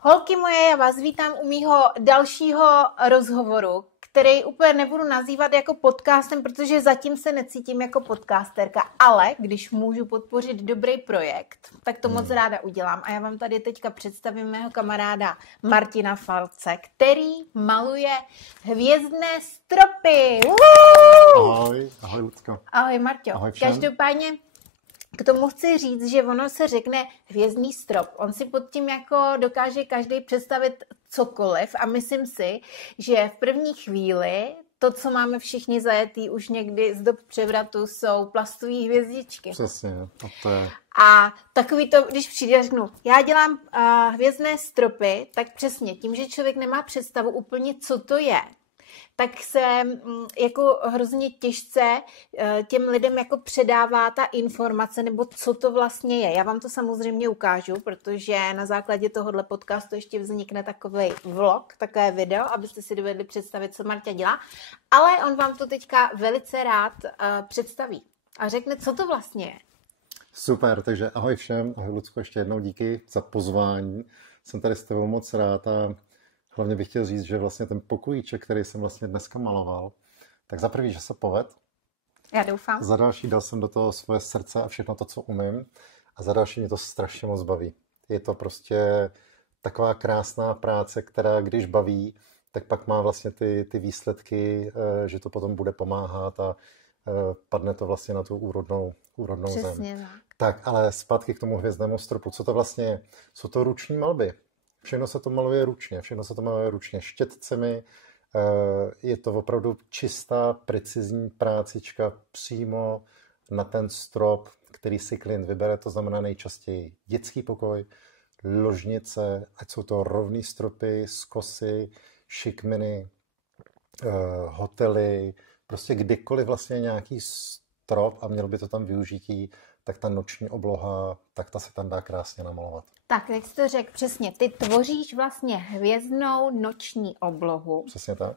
Holky moje, já vás vítám u mýho dalšího rozhovoru, který úplně nebudu nazývat jako podcastem, protože zatím se necítím jako podcasterka, ale když můžu podpořit dobrý projekt, tak to moc ráda udělám. A já vám tady teďka představím mého kamaráda Martina Falce, který maluje hvězdné stropy. Ahoj Lucko. Ahoj Marťo. Ahoj všem. Každopádně k tomu chci říct, že ono se řekne hvězdný strop. On si pod tím jako dokáže každý představit cokoliv a myslím si, že v první chvíli to, co máme všichni zajetý už někdy z dob převratu, jsou plastové hvězdičky. Přesně, a to je... A takový to, když přijde, řeknu, já dělám hvězdné stropy, tak přesně tím, že člověk nemá představu úplně, co to je, tak se jako hrozně těžce těm lidem jako předává ta informace, nebo co to vlastně je. Já vám to samozřejmě ukážu, protože na základě tohohle podcastu ještě vznikne takový vlog, takové video, abyste si dovedli představit, co Marta dělá. Ale on vám to teďka velice rád představí a řekne, co to vlastně je. Super, takže ahoj všem, ahoj Lucko, ještě jednou díky za pozvání. Jsem tady s tebou moc rád a hlavně bych chtěl říct, že vlastně ten pokojíček, který jsem vlastně dneska maloval, tak za prvý, že se poved. Já doufám. Za další dal jsem do toho svoje srdce a všechno to, co umím. A za další mě to strašně moc baví. Je to prostě taková krásná práce, která když baví, tak pak má vlastně ty výsledky, že to potom bude pomáhat a padne to vlastně na tu úrodnou zem. Přesně. Tak, ale zpátky k tomu hvězdnému stropu. Co to vlastně je? Jsou to ruční malby. Všechno se to maluje ručně, štětcemi. Je to opravdu čistá, precizní prácička přímo na ten strop, který si klient vybere. To znamená nejčastěji dětský pokoj, ložnice, ať jsou to rovný stropy, skosy, šikminy, hotely, prostě kdykoliv vlastně nějaký strop a měl by to tam využití, tak ta noční obloha, tak ta se tam dá krásně namalovat. Tak, jak jsi to řekl přesně, ty tvoříš vlastně hvězdnou noční oblohu. Přesně tak.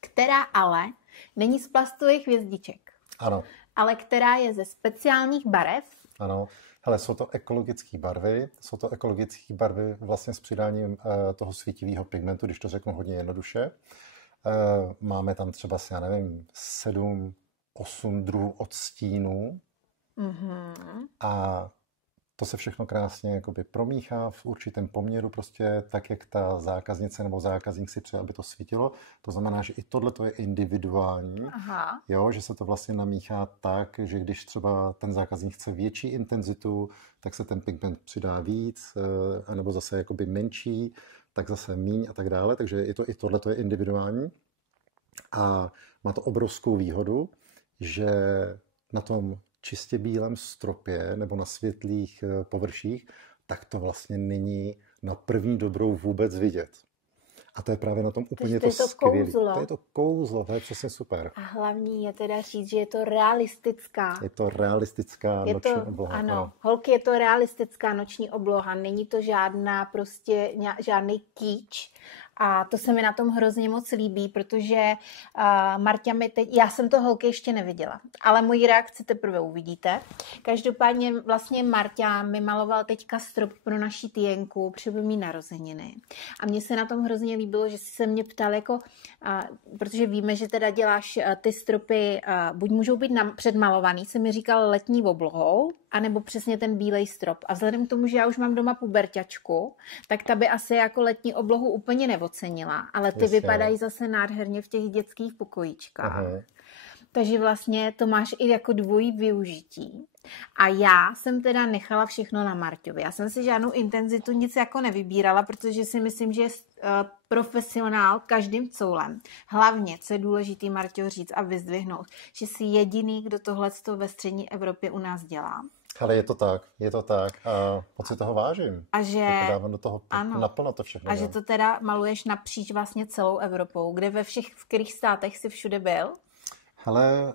Která ale není z plastových hvězdiček. Ano. Ale která je ze speciálních barev. Ano. Hele, jsou to ekologické barvy vlastně s přidáním toho svítivého pigmentu, když to řeknu hodně jednoduše. Máme tam třeba, já nevím, 7, 8 druhů odstínů. Mm-hmm. A to se všechno krásně jakoby promíchá v určitém poměru, prostě tak, jak ta zákaznice nebo zákazník si přeje, aby to svítilo. To znamená, že i tohle je individuální, Aha. Jo, že se to vlastně namíchá tak, že když třeba ten zákazník chce větší intenzitu, tak se ten pigment přidá víc, anebo zase jakoby menší, tak zase míň a tak dále. Takže i tohle je individuální. A má to obrovskou výhodu, že na tom čistě bílém stropě nebo na světlých površích, tak to vlastně není na první dobrou vůbec vidět. A to je právě na tom úplně to skvělé. To je to kouzlo, to je přesně super. A hlavní je teda říct, že je to realistická. Je to realistická noční obloha. Ano, holky, je to realistická noční obloha. Není to žádný kýč. A to se mi na tom hrozně moc líbí, protože Marťa mi teď, já jsem to holky ještě neviděla, ale moji reakci teprve uvidíte. Každopádně vlastně Marťa mi maloval teďka strop pro naší Tienku, při narozeniny. A mně se na tom hrozně líbilo, že jsi se mě ptal, jako, protože víme, že teda děláš ty stropy, buď můžou být předmalovaný, se mi říkal letní oblohou, anebo přesně ten bílej strop. A vzhledem k tomu, že já už mám doma puberťačku, tak ta by asi jako letní oblohu úplně neocenila, ale ty vypadají zase nádherně v těch dětských pokojíčkách. Aha. Takže vlastně to máš i jako dvojí využití. A já jsem teda nechala všechno na Marťovi. Já jsem si žádnou intenzitu nic jako nevybírala, protože si myslím, že je profesionál každým coulem. Hlavně, co je důležitý, Marťo, říct a vyzdvihnout, že jsi jediný, kdo tohleto ve střední Evropě u nás dělá. Ale je to tak a moc si toho vážím. A že dávám do toho naplno to všechno. A že to teda maluješ napříč vlastně celou Evropou, kde v kterých státech jsi všude byl? Hele,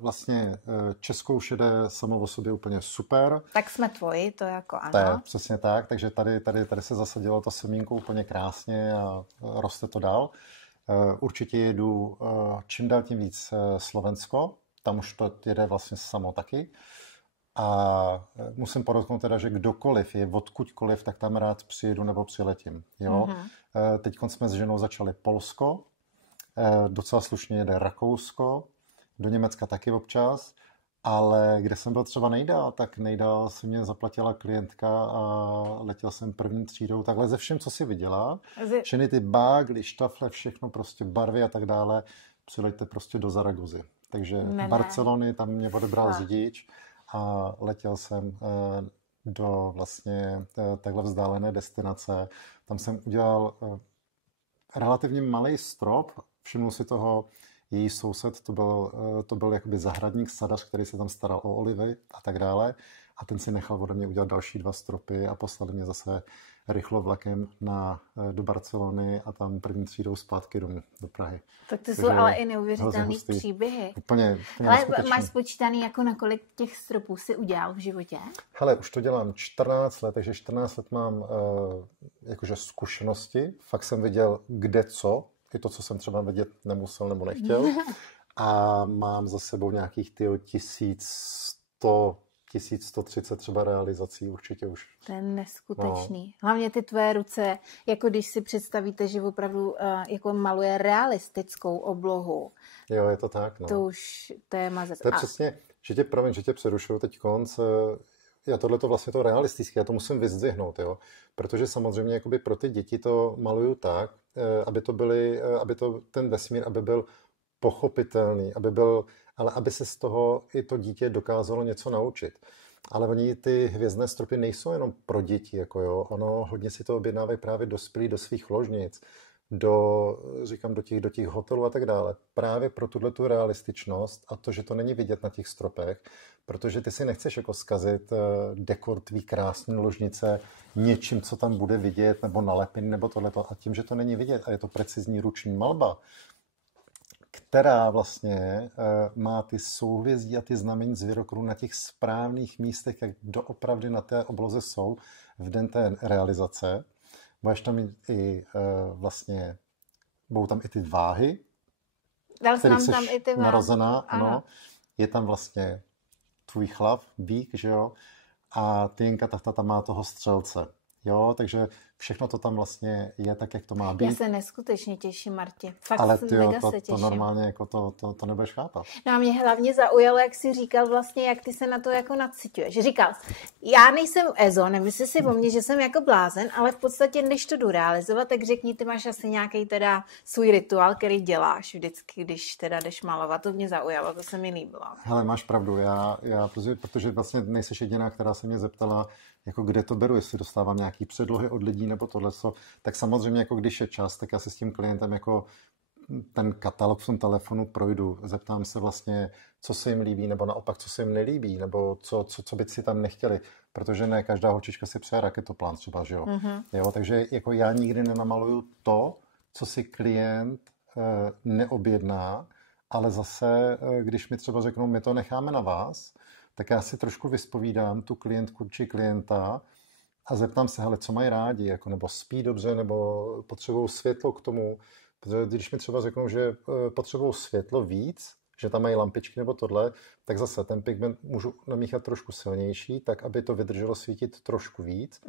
vlastně Českou už jede samo o sobě úplně super. Tak jsme tvoji, to jako ano. To je přesně tak, takže tady se zasadilo to semínko úplně krásně a roste to dál. Určitě jedu čím dál tím víc Slovensko, tam už to jede vlastně samo taky. A musím podotknout teda, že kdokoliv je odkudkoliv, tak tam rád přijedu nebo přiletím. Jo? Teď jsme s ženou začali Polsko, docela slušně jede Rakousko, do Německa taky občas, ale kde jsem byl třeba nejdál, tak nejdál si mě zaplatila klientka a letěl jsem první třídou, takhle ze všem, co si viděla. Všechny ty bágly, štafle, všechno prostě barvy a tak dále, přileďte prostě do Zaragozy. Takže Barcelony, tam mě odebral řidič a letěl jsem do vlastně takhle vzdálené destinace. Tam jsem udělal relativně malý strop, všimnul si toho její soused, to byl jakoby zahradník, sadař, který se tam staral o olivy a tak dále. A ten si nechal ode mě udělat další 2 stropy a poslali mě zase rychlo vlakem do Barcelony a tam první třídou zpátky domů do Prahy. Tak to jsou ale i neuvěřitelné příběhy. Úplně ale máš spočítaný, jako na kolik těch stropů si udělal v životě? Hele, už to dělám 14 let, takže 14 let mám jakože zkušenosti. Fakt jsem viděl kde co, i to, co jsem třeba vidět nemusel nebo nechtěl. A mám za sebou nějakých 1130 třeba realizací určitě už. To je neskutečný. No. Hlavně ty tvoje ruce, jako když si představíte, že opravdu jako maluje realistickou oblohu. Jo, je to tak. No. To je mazec. To je přesně, že tě přerušuju teď konc. Já tohleto vlastně to realistické, já to musím vyzdvihnout, jo. Protože samozřejmě jakoby pro ty děti to maluju tak, aby ten vesmír, aby byl pochopitelný, ale aby se z toho i to dítě dokázalo něco naučit. Ale oni ty hvězdné stropy nejsou jenom pro děti, jako jo. Ono hodně si to objednávají právě dospělí do svých ložnic, do těch hotelů a tak dále. Právě pro tu realističnost a to, že to není vidět na těch stropech, protože ty si nechceš jako zkazit dekor tvý krásné ložnice něčím, co tam bude vidět, nebo nalepin, nebo tohleto. A tím, že to není vidět a je to precizní ruční malba, která vlastně má ty souhvězdí a ty znamení zvěrokrů na těch správných místech, jak doopravdy na té obloze jsou v den té realizace. Budeš tam i vlastně, budou tam i ty váhy, kterých jsi narozená, ano. Je tam vlastně tvůj chlav, bík, že jo, a Tynka, ta tam má toho střelce. Jo, takže všechno to tam vlastně je tak, jak to má být. Já se neskutečně těším, Marti. Fakt ale mega se to těším. normálně jako to nebudeš chápat. No a mě hlavně zaujalo, jak jsi říkal vlastně, jak ty se na to jako naciťuješ. Říkal jsi, já nejsem Ezo, nemyslí si o mně, že jsem jako blázen, ale v podstatě, než to jdu realizovat, tak řekni, ty máš asi nějaký teda svůj rituál, který děláš vždycky, když teda jdeš malovat. To mě zaujalo, to se mi líbilo. Hele, máš pravdu, já protože vlastně nejseš jediná, která se mě zeptala, jako kde to beru, jestli dostávám nějaký předlohy od lidí nebo tohle, tak samozřejmě jako když je čas, tak já si s tím klientem jako ten katalog v tom telefonu projdu, zeptám se vlastně, co se jim líbí, nebo naopak, co se jim nelíbí, nebo co by si tam nechtěli, protože ne každá holčička si přeje raketoplán třeba, že jo. Jo, takže jako já nikdy nenamaluju to, co si klient neobjedná, ale zase, když mi třeba řeknou, my to necháme na vás, tak já si trošku vyspovídám tu klientku či klienta a zeptám se, hele, co mají rádi, jako, nebo spí dobře, nebo potřebují světlo k tomu. Protože když mi třeba řeknou, že potřebují světlo víc, že tam mají lampičky nebo tohle, tak zase ten pigment můžu namíchat trošku silnější, tak aby to vydrželo svítit trošku víc.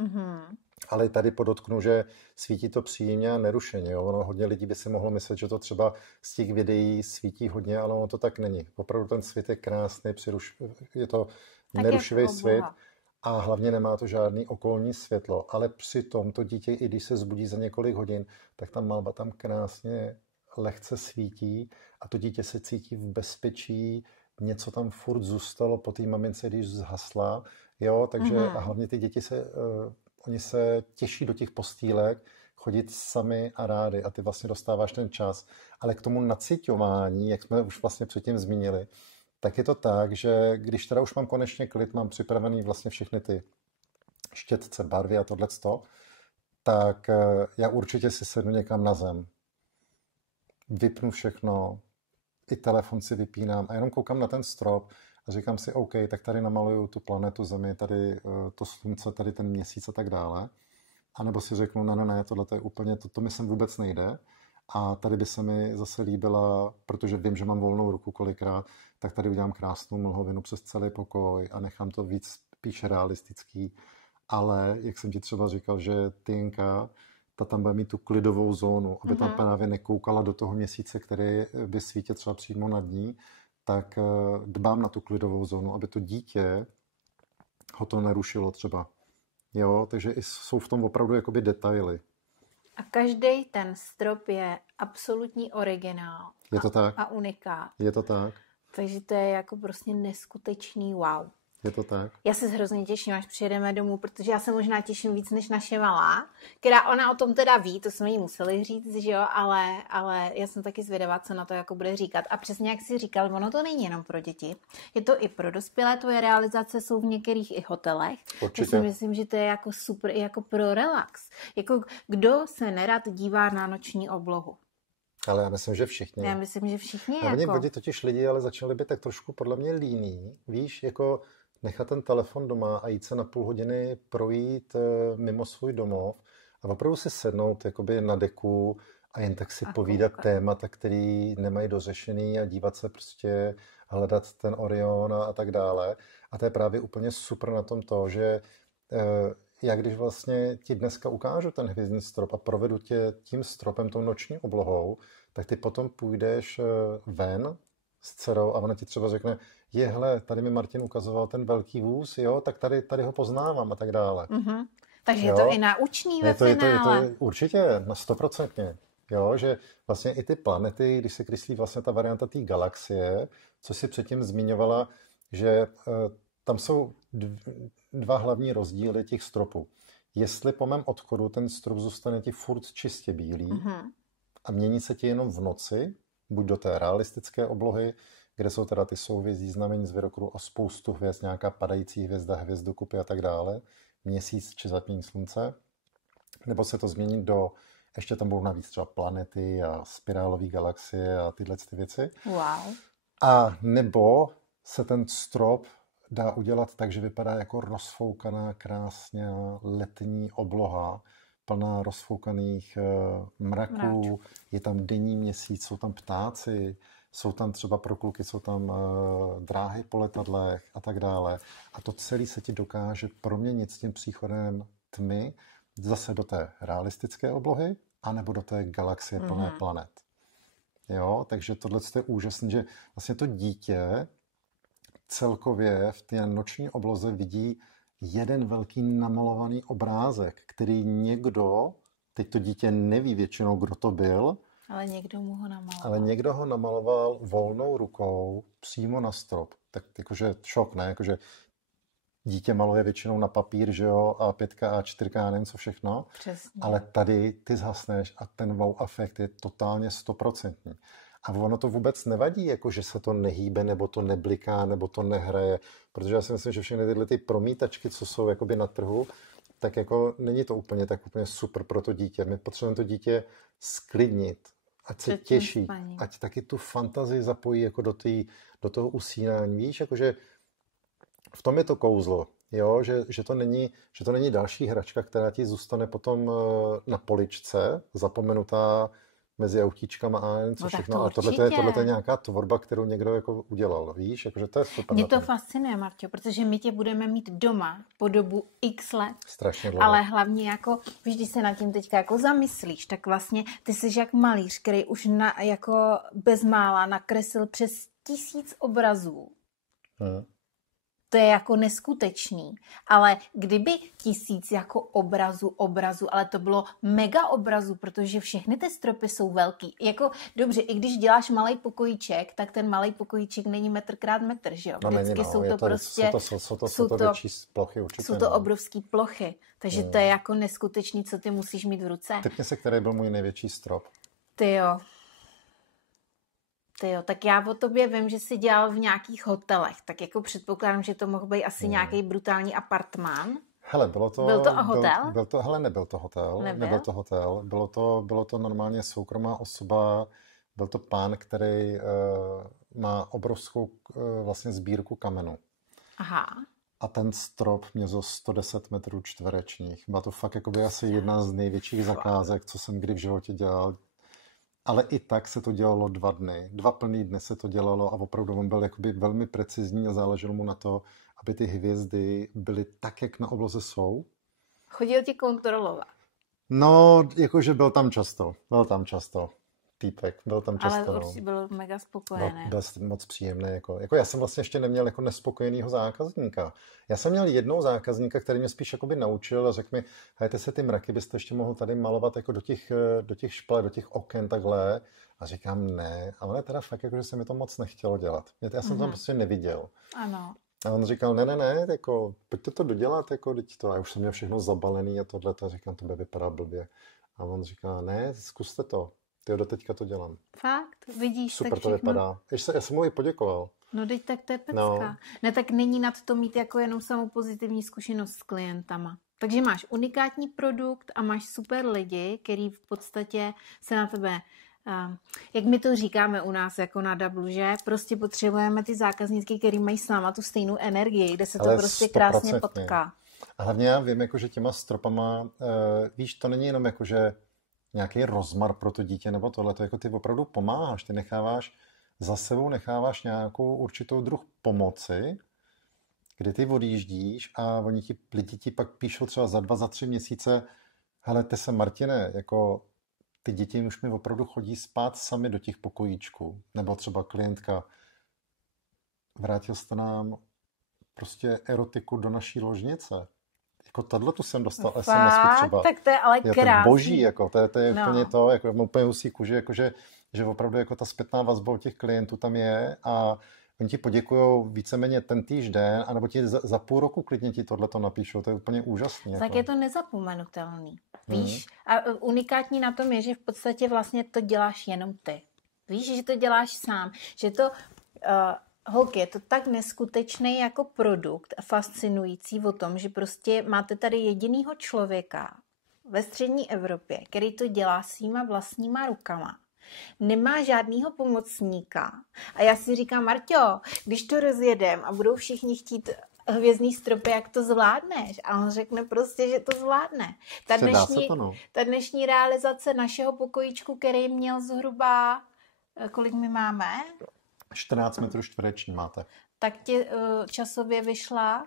Ale tady podotknu, že svítí to příjemně a nerušeně. Jo? Ono hodně lidí by si mohlo myslet, že to třeba z těch videí svítí hodně, ale ono to tak není. Opravdu ten svět je krásný, je to nerušivý svět a hlavně nemá to žádný okolní světlo. Ale přitom to dítě, i když se zbudí za několik hodin, tak ta malba tam krásně lehce svítí a to dítě se cítí v bezpečí, něco tam furt zůstalo po té mamince, když zhasla. Jo? Takže a hlavně ty děti oni se těší do těch postýlek, chodit sami a rádi a ty vlastně dostáváš ten čas. Ale k tomu naciťování, jak jsme už vlastně předtím zmínili, tak je to tak, že když teda už mám konečně klid, mám připravený vlastně všechny ty štětce, barvy a tohleto, tak já určitě si sednu někam na zem. Vypnu všechno, i telefon si vypínám a jenom koukám na ten strop a říkám si, OK, tak tady namaluju tu planetu Zemi, tady to slunce, tady ten měsíc a tak dále. A nebo si řeknu, ne, tohle je úplně, to mi sem vůbec nejde. A tady by se mi zase líbila, protože vím, že mám volnou ruku kolikrát, tak tady udělám krásnou mlhovinu přes celý pokoj a nechám to víc spíš realistický. Ale, jak jsem ti třeba říkal, že Tinka, ta tam bude mít tu klidovou zónu, aby tam právě nekoukala do toho měsíce, který by svítil třeba přímo nad ní, tak dbám na tu klidovou zónu, aby to dítě ho to nerušilo třeba. Jo, takže jsou v tom opravdu jakoby detaily. A každý ten strop je absolutní originál. Je to tak? A unikát. Je to tak? Takže to je jako prostě neskutečný wow. Je to tak? Já se hrozně těším, až přijedeme domů, protože já se možná těším víc než naše malá, která ona o tom teda ví, to jsme jí museli říct, že jo, ale já jsem taky zvědavá, co na to jako bude říkat. A přesně jak jsi říkal, ono to není jenom pro děti, je to i pro dospělé, tvoje realizace jsou v některých i hotelech. Určitě. Já si myslím, že to je jako super i jako pro relax. Jako kdo se nerad dívá na noční oblohu? Ale já myslím, že všichni. Já myslím, že všichni A jako... oni totiž lidi ale začali být tak trošku podle mě líní, víš, jako nechat ten telefon doma a jít se na půl hodiny projít mimo svůj domov a opravdu si sednout jakoby na deku a jen tak si povídat témata, který nemají dořešený a dívat se prostě, hledat ten Orion a tak dále. A to je právě úplně super na tom to, že já když vlastně ti dneska ukážu ten hvězdný strop a provedu tě tím stropem, tou noční oblohou, tak ty potom půjdeš ven s dcerou a ona ti třeba řekne, hele, tady mi Martin ukazoval ten velký vůz, jo, tak tady ho poznávám a tak dále. Mm-hmm. Takže jo? Je to i naučný ve finále. Je to určitě, na 100%. Jo, že vlastně i ty planety, když se kreslí vlastně ta varianta té galaxie, co si předtím zmiňovala, že tam jsou dva hlavní rozdíly těch stropů. Jestli po mém odchodu ten strop zůstane ti furt čistě bílý a mění se ti jenom v noci, buď do té realistické oblohy, kde jsou teda ty souhvězdí, znamení zvěrokruhu a spoustu hvězd, nějaká padající hvězda, hvězdokupy a tak dále, měsíc či zatmění slunce, nebo se to změní do, ještě tam budou navíc třeba planety a spirálové galaxie a tyhle ty věci. Wow. A nebo se ten strop dá udělat tak, že vypadá jako rozfoukaná krásně letní obloha, plná rozfoukaných mraků, je tam denní měsíc, jsou tam ptáci, jsou tam třeba pro kluky, jsou tam dráhy po letadlech a tak dále. A to celé se ti dokáže proměnit s tím příchodem tmy zase do té realistické oblohy anebo do té galaxie plné planet. Jo, takže tohle je úžasné, že vlastně to dítě celkově v té noční obloze vidí jeden velký namalovaný obrázek, který někdo, teď to dítě neví většinou, kdo to byl, ale někdo mu ho namaloval. Ale někdo ho namaloval volnou rukou přímo na strop. Tak jakože šok, ne? Jakože dítě maluje většinou na papír, že jo, A5, A4, nevím co všechno. Přesně. Ale tady ty zhasneš a ten wow efekt je totálně 100%. A ono to vůbec nevadí, jako že se to nehýbe, nebo to nebliká, nebo to nehraje. Protože já si myslím, že všechny tyhle ty promítačky, co jsou jakoby na trhu, tak jako není to úplně tak úplně super pro to dítě. My potřebujeme to dítě sklidnit, ať se těší, ať taky tu fantazii zapojí jako do toho usínání. Víš, jakože v tom je to kouzlo, jo? Že to není další hračka, která ti zůstane potom na poličce, zapomenutá mezi autíčkama a něco všechno. A tohle je nějaká tvorba, kterou někdo jako udělal, víš? Jakože to je super. Mě to fascinuje, Marťo, protože my tě budeme mít doma po dobu x let. Strašně dlouho. Ale hlavně jako, víš, když se nad tím teďka jako zamyslíš, tak vlastně ty jsi jak malíř, který už jako bezmála nakreslil přes 1000 obrazů. To je jako neskutečný. Ale kdyby 1000 jako obrazu, ale to bylo mega obrazu, protože všechny ty stropy jsou velký. Jako dobře, i když děláš malej pokojíček, tak ten malej pokojíček není metr krát metr, že jo? Vždycky jsou to prostě... Jsou to větší plochy určitě. Jsou to obrovský plochy. Takže to je jako neskutečný, co ty musíš mít v ruce. Typně se, který byl můj největší strop. Ty jo, tak já o tobě vím, že jsi dělal v nějakých hotelech, tak jako předpokládám, že to mohl být asi nějaký brutální apartmán. Hele, byl to hotel? Nebyl to hotel. Nebyl to hotel. Bylo to normálně soukromá osoba. Byl to pán, který má obrovskou vlastně sbírku kamenů. Aha. A ten strop měřil 110 metrů čtverečních. Byla to fakt jakoby asi jedna z největších zakázek, co jsem kdy v životě dělal. ale i tak se to dělalo 2 dny. 2 plný dny se to dělalo a opravdu on byl jakoby velmi precizní a záleželo mu na to, aby ty hvězdy byly tak, jak na obloze jsou. Chodil ti kontrolovat. No, jakože byl tam často. Týpek, byl tam často. Ale určitě byl mega spokojený. Byl moc příjemný. Jako já jsem vlastně ještě neměl jako nespokojenýho zákazníka. Já jsem měl jednou zákazníka, který mě spíš jakoby naučil a řekl mi, hejte se ty mraky, byste ještě mohl tady malovat jako do těch špalek, do těch oken takhle. A říkám ne, ale teda fakt jako, že se mi to moc nechtělo dělat. Já jsem to prostě neviděl. Ano. A on říkal, ne, jako, pojďte to dodělat, jako, teď to, já už jsem měl všechno zabalený a tohle, a říkám, to by vypadá blbě. A on říká, ne, zkuste to. Ty do teďka to dělám. Fakt? Vidíš, super tak to vypadá. Já jsem mu i poděkoval. No teď tak to je pecka. No. Ne, tak není nad to mít jako jenom samou pozitivní zkušenost s klientama. Takže máš unikátní produkt a máš super lidi, který v podstatě se na tebe, jak my to říkáme u nás jako na Dablu, že prostě potřebujeme ty zákazníky, který mají s náma tu stejnou energii, kde se to prostě krásně potká. A hlavně já vím, jako, že těma stropama, víš, to není jenom jako, že nějaký rozmar pro to dítě nebo tohle, to jako ty opravdu pomáháš, ty za sebou necháváš nějakou určitou druh pomoci, kdy ty odjíždíš a lidi ti pak píšou třeba za 2, za 3 měsíce, hele, ty se Martine, jako ty děti už mi opravdu chodí spát sami do těch pokojíčků, nebo třeba klientka, vrátil jste nám prostě erotiku do naší ložnice. Jako tato tu jsem dostal SMS třeba. Tak to je ale krásný. To je boží, jako, to je úplně to, jako úplně husí kůži, jako, že opravdu jako ta zpětná vazba těch klientů tam je a oni ti poděkujou víceméně ten týž den, anebo ti za půl roku klidně ti tohleto napíšou, to je úplně úžasný. Tak jako. je to nezapomenutelný, víš? A unikátní na tom je, že v podstatě vlastně to děláš jenom ty. Víš, že to děláš sám, že to... Holky, je to tak neskutečný jako produkt a fascinující o tom, že prostě máte tady jedinýho člověka ve střední Evropě, který to dělá svýma vlastníma rukama. Nemá žádnýho pomocníka. A já si říkám, Marťo, když to rozjedem a budou všichni chtít hvězdný stropy, jak to zvládneš? A on řekne prostě, že to zvládne. Ta dnešní realizace našeho pokojíčku, který měl zhruba, kolik my máme? 14 metrů čtvereční máte. Tak ti časově vyšla?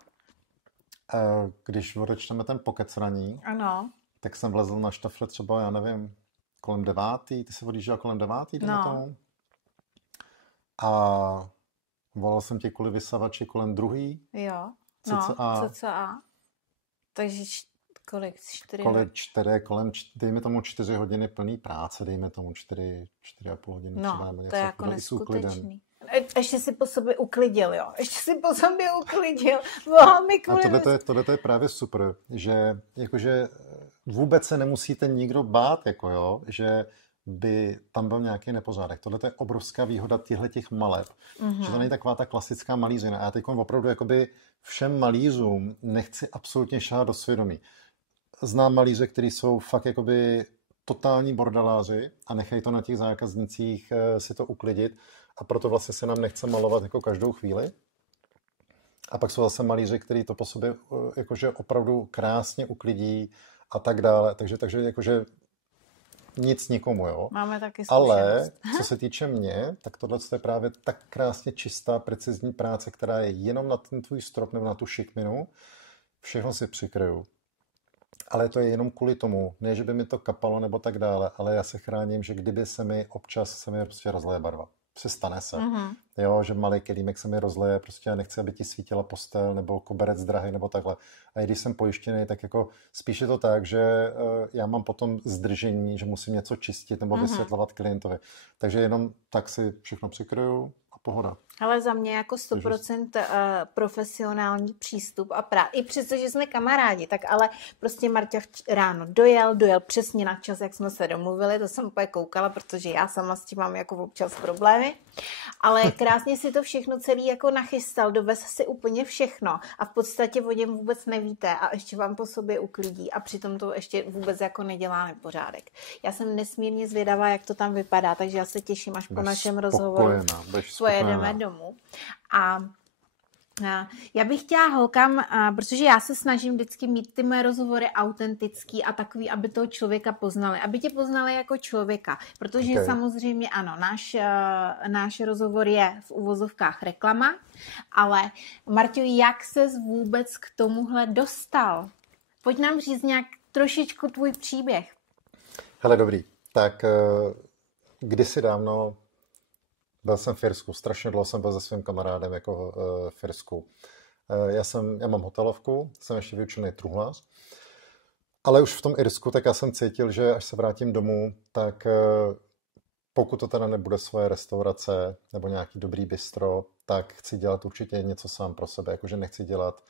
Když odečteme ten pokecraní, ano. Tak jsem vlezl na štafle třeba, já nevím, kolem 9. Ty jsi odjížděl kolem 9. Tomu? A volal jsem tě kvůli vysavači kolem 2. Jo, cca. Takže kolik? 4? Dejme tomu 4 hodiny plný práce, dejme tomu 4,5 hodiny. No, to je jako neskutečný. Ještě si po sobě uklidil, jo. A tohle je právě super, že jakože vůbec se nemusíte nikdo bát, jako jo, že by tam byl nějaký nepořádek. Tohle je obrovská výhoda těch maleb. Že to není taková ta klasická malířina. A já teď opravdu jakoby všem malířům nechci absolutně šát do svědomí. Znám malíře, kteří jsou fakt jakoby totální bordeláři a nechají to na těch zákaznicích si to uklidit a proto vlastně se nám nechce malovat jako každou chvíli. A pak jsou zase malíři, kteří to po sobě jakože opravdu krásně uklidí a tak dále. Takže jakože nic nikomu, jo. Máme taky zkušenost. Ale co se týče mě, tak tohle je právě tak krásně čistá, precizní práce, která je jenom na ten tvůj strop nebo na tu šikminu. Všechno si přikryju. Ale to je jenom kvůli tomu, ne, že by mi to kapalo nebo tak dále, ale já se chráním, že kdyby se mi občas prostě rozleje barva. Přestane se. Jo, že malý kelímek se mi rozleje, prostě já nechci, aby ti svítila postel nebo koberec drahý nebo takhle. A i když jsem pojištěný, tak jako spíš je to tak, že já mám potom zdržení, že musím něco čistit nebo vysvětlovat klientovi. Takže jenom tak si všechno přikryju a pohoda. Ale za mě jako 100% profesionální přístup a i přesto, že jsme kamarádi, tak ale prostě Marťa ráno dojel přesně na čas, jak jsme se domluvili, to jsem úplně koukala, protože já sama s tím mám jako občas problémy, ale krásně si to všechno celý jako nachystal, dovez si úplně všechno a v podstatě o něm vůbec nevíte a ještě vám po sobě uklidí a přitom to ještě vůbec jako nedělá nepořádek. Já jsem nesmírně zvědavá, jak to tam vypadá, takže já se těším, až po našem rozhovoru pojedeme domů. A Já bych chtěla holkám, protože já se snažím vždycky mít ty moje rozhovory autentický a takový, aby toho člověka poznali, aby tě poznali jako člověka, protože Okay. samozřejmě ano, náš rozhovor je v uvozovkách reklama, ale Marťo, jak ses vůbec k tomuhle dostal? Pojď nám říct nějak trošičku tvůj příběh. Hele, dobrý. Tak kdysi dávno byl jsem v Irsku, strašně dlouho jsem byl se svým kamarádem jako v Irsku. Já mám hotelovku, jsem ještě vyučený truhlář, ale už v tom Irsku, tak já jsem cítil, že až se vrátím domů, tak pokud to teda nebude svoje restaurace nebo nějaký dobrý bistro, tak chci dělat určitě něco sám pro sebe, jakože nechci dělat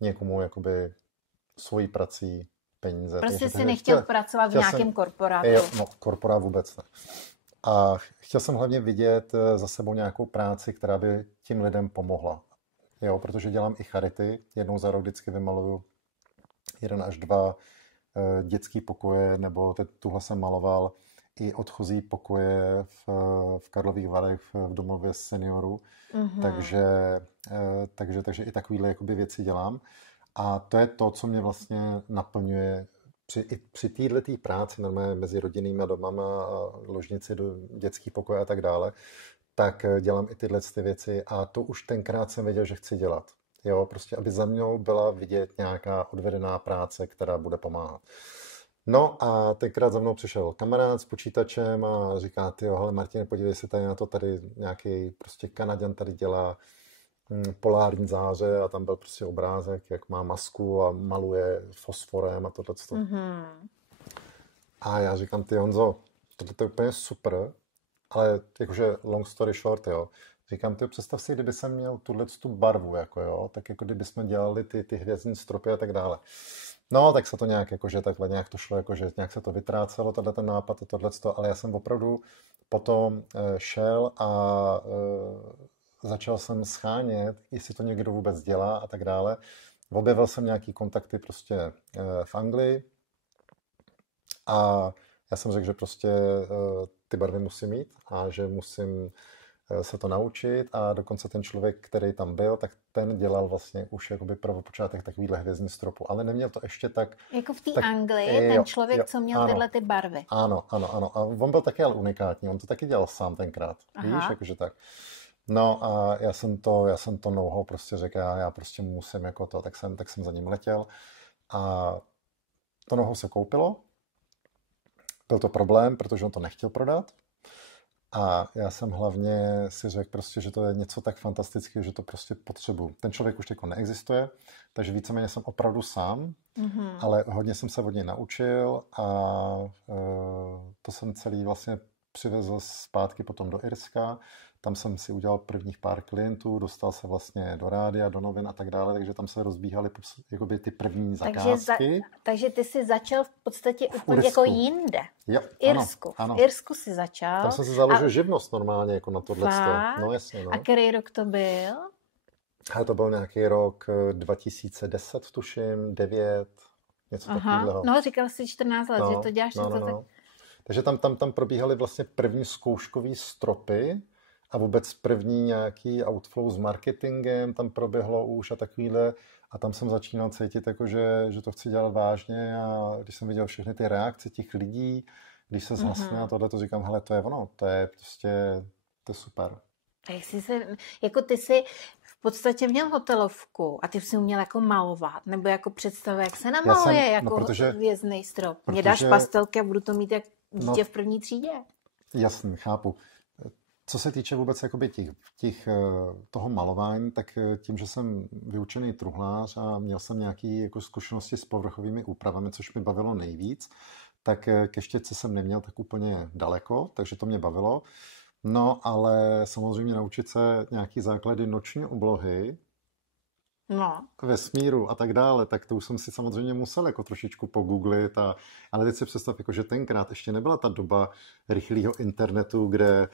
někomu jakoby svojí prací peníze. Prostě si nechtěl pracovat v nějakém korporátu. No, korporát vůbec ne. A chtěl jsem hlavně vidět za sebou nějakou práci, která by tím lidem pomohla. Jo, protože dělám i charity. Jednou za rok vždycky vymaluju 1 až 2 dětský pokoje, nebo tuhle jsem maloval i odchozí pokoje v Karlových Varech v domově seniorů. Mm-hmm. Takže i takovýhle jakoby věci dělám. A to je to, co mě vlastně naplňuje při této práci normálně mezi rodinnými domama a ložnici do dětských pokojů a tak dále, tak dělám i tyhle věci a to už tenkrát jsem věděl, že chci dělat. Jo, prostě aby za mnou byla vidět nějaká odvedená práce, která bude pomáhat. No a tenkrát za mnou přišel kamarád s počítačem a říká, tyjo, hele Martine, podívej se tady na to, tady nějaký prostě Kanaďan tady dělá polární záře a tam byl prostě obrázek, jak má masku a maluje fosforem a tohleto. Mm-hmm. A já říkám, ty Honzo, tohle je úplně super, ale jakože long story short, jo. Říkám, ty představ si, kdyby jsem měl tu barvu, jako jo, tak jako kdyby jsme dělali ty hvězdní stropy a tak dále. No, tak se to nějak, jakože takhle nějak to šlo, jakože nějak se to vytrácelo, ten nápad a tohleto, ale já jsem opravdu potom šel a začal jsem schánět, jestli to někdo vůbec dělá a tak dále. Objevil jsem nějaký kontakty prostě v Anglii a já jsem řekl, že prostě ty barvy musím mít a že musím se to naučit a dokonce ten člověk, který tam byl, tak ten dělal vlastně už jakoby prvopočátek takovýhle hvězdní stropu, ale neměl to ještě tak... Jako v té Anglii, ten člověk, co měl tyhle ty barvy. Ano. A on byl taky ale unikátní, on to taky dělal sám tenkrát. Aha. Víš, jakože tak. No a já jsem to know-how prostě řekl, já prostě musím jako to, tak jsem za ním letěl a to know-how se koupilo. Byl to problém, protože on to nechtěl prodat a já jsem hlavně si řekl prostě, že to je něco tak fantastického, že to prostě potřebuju. Ten člověk už jako neexistuje, takže víceméně jsem opravdu sám, ale hodně jsem se od něj naučil a to jsem celý vlastně přivezl zpátky potom do Irska. Tam jsem si udělal prvních pár klientů, dostal se vlastně do rádia, do novin a tak dále, takže tam se rozbíhaly jakoby ty první zakázky. Takže ty jsi začal v podstatě úplně jako jinde. Jo, v Irsku. Ano. V Irsku si začal. Tam jsem si založil živnost normálně jako na tohle. No jasně, no. A který rok to byl? A to byl nějaký rok 2010, tuším, 9, něco takového. No, říkal jsi 14 let, že to děláš. No. Takže tam probíhaly vlastně první zkouškový stropy, a vůbec první nějaký outflow s marketingem tam proběhlo už a takovýhle. A tam jsem začínal cítit, jako, že to chci dělat vážně a když jsem viděl všechny ty reakce těch lidí, když se zhasne a tohle, to říkám, hele, to je ono, to je prostě, to je super. Ty jsi v podstatě měl hotelovku a ty jsi uměl jako malovat, nebo jako představu, jak se namaluje jako hvězdný strop. Mě dáš pastelky a budu to mít jak dítě v první třídě. Jasný, chápu. Co se týče vůbec jakoby toho malování, tak tím, že jsem vyučený truhlář a měl jsem nějaké jako zkušenosti s povrchovými úpravami, což mi bavilo nejvíc, tak ke štětce jsem neměl tak úplně daleko, takže to mě bavilo. No, ale samozřejmě naučit se nějaký základy noční oblohy, vesmíru a tak dále, tak to už jsem si samozřejmě musel jako trošičku pogooglit. Ale teď si představ, jako, že tenkrát ještě nebyla ta doba rychlého internetu, kde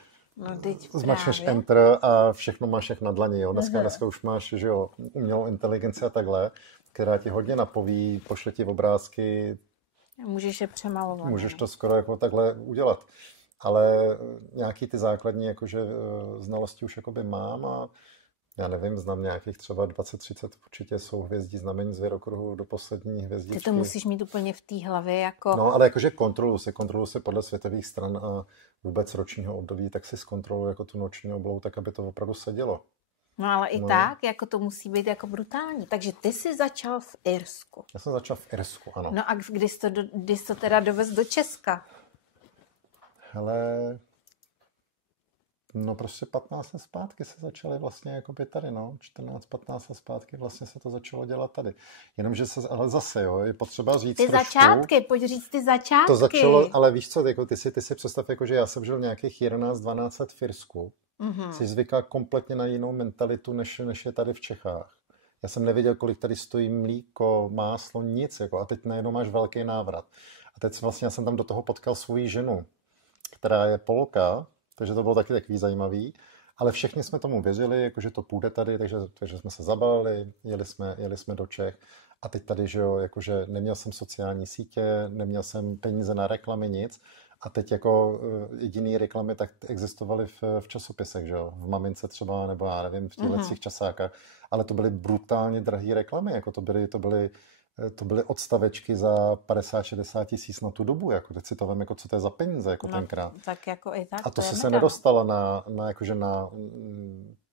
zmačneš enter a všechno máš jak na dlani. Jo? Dneska už máš, že jo, umělou inteligenci a takhle, která ti hodně napoví, pošle ti obrázky. Můžeš je přemalovat. Můžeš to skoro jako takhle udělat. Ale nějaký ty základní jakože znalosti už jakoby mám a Já nevím, znám nějakých třeba 20-30 určitě souhvězdí znamení zvěrokruhu do poslední hvězdičky. Ty to musíš mít úplně v té hlavě jako... No, ale jakože kontroluji se podle světových stran a vůbec ročního období, tak si zkontroluji jako tu noční oblohu, tak aby to opravdu sedělo. No ale i tak, jako to musí být jako brutální. Takže ty jsi začal v Irsku. Já jsem začal v Irsku, ano. No a když jsi to teda dovez do Česka? Hele, no prostě 15 let zpátky se začaly vlastně jakoby tady, no, 14-15 let zpátky vlastně se to začalo dělat tady. Jenomže se, ale zase, jo, je potřeba říct ty trošku... začátky, pojď říct ty začátky. To začalo, ale víš co, jako ty si představ, jako, že já jsem žil nějakých 11-12 let v Irsku. Jsi zvyklá kompletně na jinou mentalitu, než je tady v Čechách. Já jsem nevěděl, kolik tady stojí mlíko, máslo, nic, jako, a teď najednou máš velký návrat. A teď vlastně já jsem tam do toho potkal svou ženu, která je Polka, takže to bylo taky takový zajímavý, ale všichni jsme tomu věřili, jako, že to půjde tady, takže jsme se zabalili, jeli jsme do Čech a teď tady, že jo, jakože neměl jsem sociální sítě, neměl jsem peníze na reklamy, nic a teď jako jediný reklamy tak existovaly v časopisech, že jo, v Mamince třeba, nebo já nevím, v těchto časákách, ale to byly brutálně drahé reklamy, jako to byly odstavečky za 50-60 tisíc na tu dobu, jako teď si to vem, jako co to je za peníze, jako tenkrát. Tak jako i tak. A to se nedostala jakože na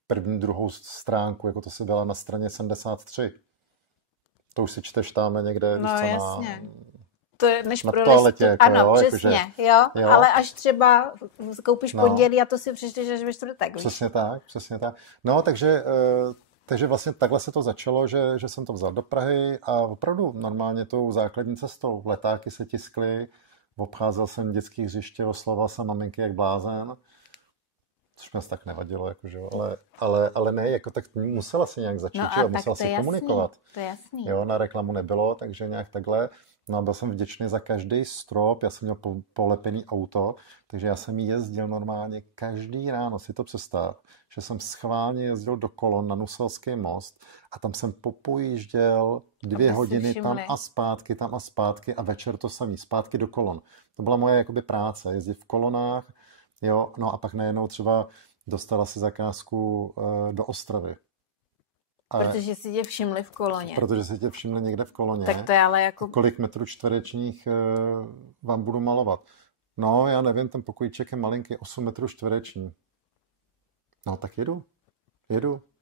první, druhou stránku, jako to si byla na straně 73. To už si čteš tam někde, no víš co, jasně. To je než na pro toaletě, jako, ano, jo, přesně, jakože, jo, ale až třeba koupíš pondělí a to si přečteš až ve čtvrtek. Přesně tak. No, takže vlastně takhle se to začalo, že jsem to vzal do Prahy a opravdu normálně tou základní cestou. Letáky se tiskly, obcházel jsem dětský hřiště, oslovoval jsem maminky jak blázen, což mě tak nevadilo, jakože, ale ne, jako tak musela se nějak začít, no jo, musela si komunikovat. To je jasný. Jo, na reklamu nebylo, takže nějak takhle. No a byl jsem vděčný za každý strop, já jsem měl polepený auto, takže já jsem jezdil normálně každý ráno, si to představ, že jsem schválně jezdil do Kolon na Nuselský most a tam jsem popojížděl 2 hodiny tam a zpátky a večer to samý, zpátky do Kolon. To byla moje jakoby práce, jezdit v kolonách, jo, no a pak najednou třeba dostala si zakázku do Ostravy. Protože si tě všimli v Koloně. Protože si tě všimli někde v Koloně. Tak to je ale jako... Kolik metrů čtverečních vám budu malovat? No, já nevím, ten pokojíček je malinký, 8 metrů čtvereční. No, tak jedu.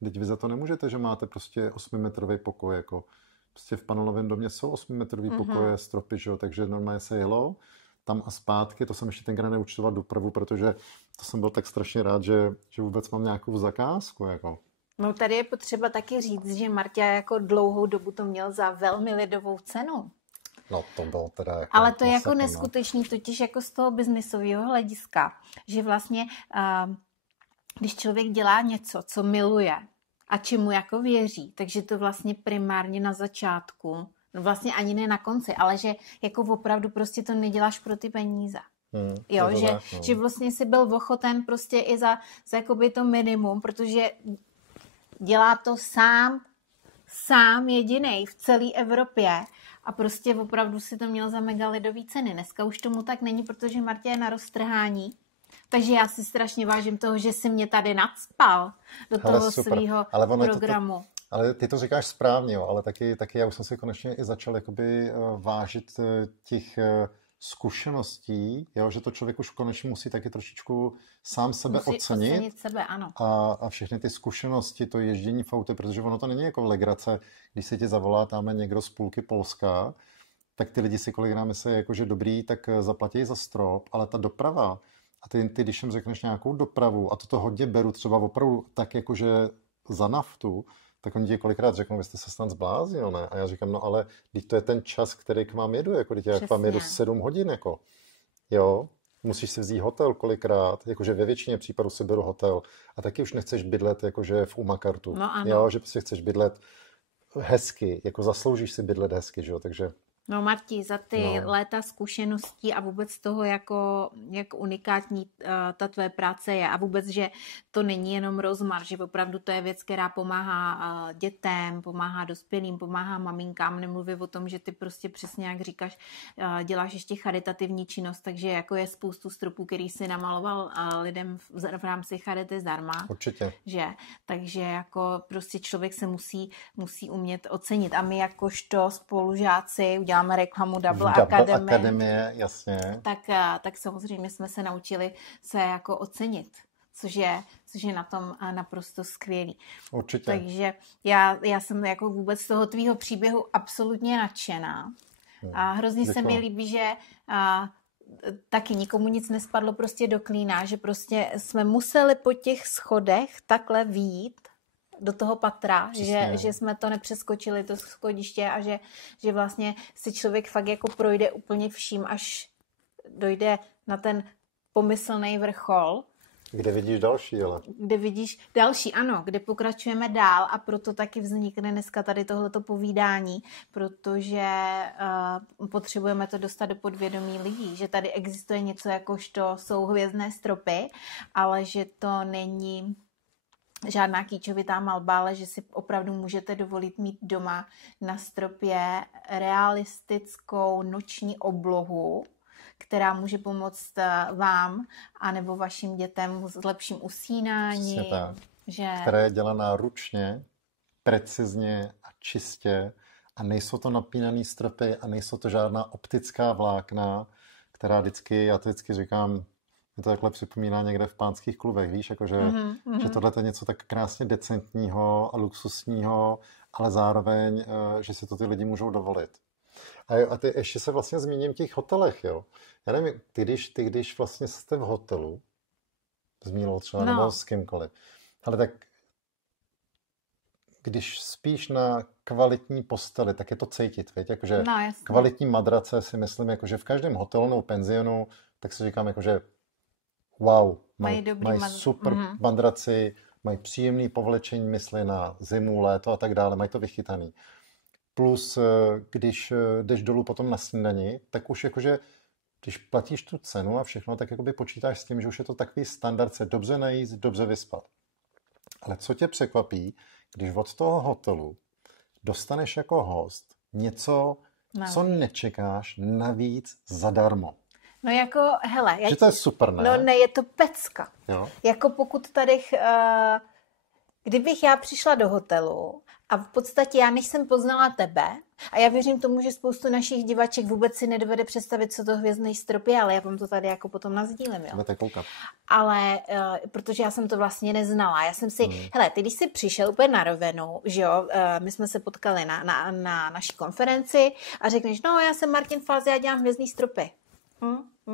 Teď vy za to nemůžete, že máte prostě 8metrový pokoj, jako prostě v panelovém domě jsou 8metrový pokoje, stropy, že jo, takže normálně se jelo tam a zpátky, to jsem ještě tenkrát neúčtoval dopravu, protože to jsem byl tak strašně rád, že vůbec mám nějakou zakázku, jako. No tady je potřeba taky říct, že Marťa jako dlouhou dobu to měl za velmi lidovou cenu. No to bylo teda jako... Ale to je jako neskutečný, totiž jako z toho biznisového hlediska, že vlastně, když člověk dělá něco, co miluje a čemu jako věří, takže to vlastně primárně na začátku, no vlastně ani ne na konci, ale že jako opravdu prostě to neděláš pro ty peníze. Jo, že vlastně si byl ochoten prostě i za jakoby to minimum, protože dělá to sám jedinej v celé Evropě a prostě opravdu si to měl za mega lidový ceny. Dneska už tomu tak není, protože Martě je na roztrhání. Takže já si strašně vážím toho, že si mě tady nacpal do toho svýho programu. Ale ty to říkáš správně, jo, ale taky já už jsem si konečně i začal jakoby vážit těch zkušeností, jo, že to člověk už konečně musí taky trošičku sám sebe ocenit sebe, ano. A všechny ty zkušenosti, to ježdění v autě, protože ono to není jako legrace, když se ti zavolá tamhle někdo z půlky Polska, tak ty lidi si kolikrát myslí, jako, že dobrý, tak zaplatí za strop, ale ta doprava, a ty když jim řekneš nějakou dopravu, a to hodně beru třeba opravdu tak, jakože za naftu, tak oni ti kolikrát řeknou, vy jste se snad zbláznil, ne? A já říkám, no ale teď to je ten čas, který k vám jedu, jako teď já k vám jedu 7 hodin, jako. Jo, musíš si vzít hotel kolikrát, jakože ve většině případů si beru hotel a taky už nechceš bydlet jakože v Umakartu. No ano. Jo, že prostě chceš bydlet hezky, jako zasloužíš si bydlet hezky, že jo, takže No Marti, za ty léta zkušeností a vůbec toho, jak unikátní ta tvoje práce je a vůbec, že to není jenom rozmar, že opravdu to je věc, která pomáhá dětem, pomáhá dospělým, pomáhá maminkám, nemluví o tom, že ty prostě přesně, jak říkáš, děláš ještě charitativní činnost, takže jako je spoustu stropů, který si namaloval lidem v rámci charity zdarma. Určitě. Že? Takže jako prostě člověk se musí umět ocenit a my jakožto spolužáci uděláme reklamu Double Akademie, jasně. Tak samozřejmě jsme se naučili se jako ocenit, což je na tom naprosto skvělý. Určitě. Takže já jsem jako vůbec z toho tvýho příběhu absolutně nadšená. A hrozně se mi líbí, že taky nikomu nic nespadlo prostě do klína, že prostě jsme museli po těch schodech takhle vyjít do toho patra, že jsme to nepřeskočili, to schodiště a že vlastně si člověk fakt jako projde úplně vším, až dojde na ten pomyslný vrchol. Kde vidíš další, ale? Kde vidíš další, ano, kde pokračujeme dál a proto taky vznikne dneska tady tohleto povídání, protože potřebujeme to dostat do podvědomí lidí, že tady existuje něco jakožto jsou hvězdné stropy, ale že to není žádná kýčovitá malba, ale že si opravdu můžete dovolit mít doma na stropě realistickou noční oblohu, která může pomoct vám anebo vašim dětem s lepším usínáním. Která je dělaná ručně, precizně a čistě a nejsou to napínané stropy a nejsou to žádná optická vlákna, která já to vždycky říkám, mě to takhle připomíná někde v pánských klubech, víš, jakože, že tohle je něco tak krásně decentního a luxusního, ale zároveň, že si to ty lidi můžou dovolit. A ty ještě se vlastně zmíním těch hotelech, jo. Já nevím, ty když vlastně jste v hotelu, s Mílou třeba, nebo s kýmkoliv, ale tak když spíš na kvalitní posteli, tak je to cítit, víš, jakože kvalitní madrace si myslím, jakože v každém hotelu nebo penzionu, tak si říkám, jakože wow, mají super madraci, mají příjemný povlečení mysli na zimu, léto a tak dále, mají to vychytaný. Plus, když jdeš dolů potom na snídani, tak už jakože, když platíš tu cenu a všechno, tak jakoby počítáš s tím, že už je to takový standard se dobře najíst, dobře vyspat. Ale co tě překvapí, když od toho hotelu dostaneš jako host něco, co nečekáš navíc zadarmo. No jako, hele. Že to je super, ne? No ne, je to pecka. Jo? Jako pokud tady, kdybych já přišla do hotelu a v podstatě já, než jsem poznala tebe, a já věřím tomu, že spoustu našich divaček vůbec si nedovede představit, co to hvězdný strop je, ale já vám to tady jako potom nazdílím, jo. Ale protože já jsem to vlastně neznala. Já jsem si, hele, ty když jsi přišel úplně na rovinu, že jo, my jsme se potkali na naší konferenci a řekneš, no já jsem Martin Falz, já dělám hvězdný stropy.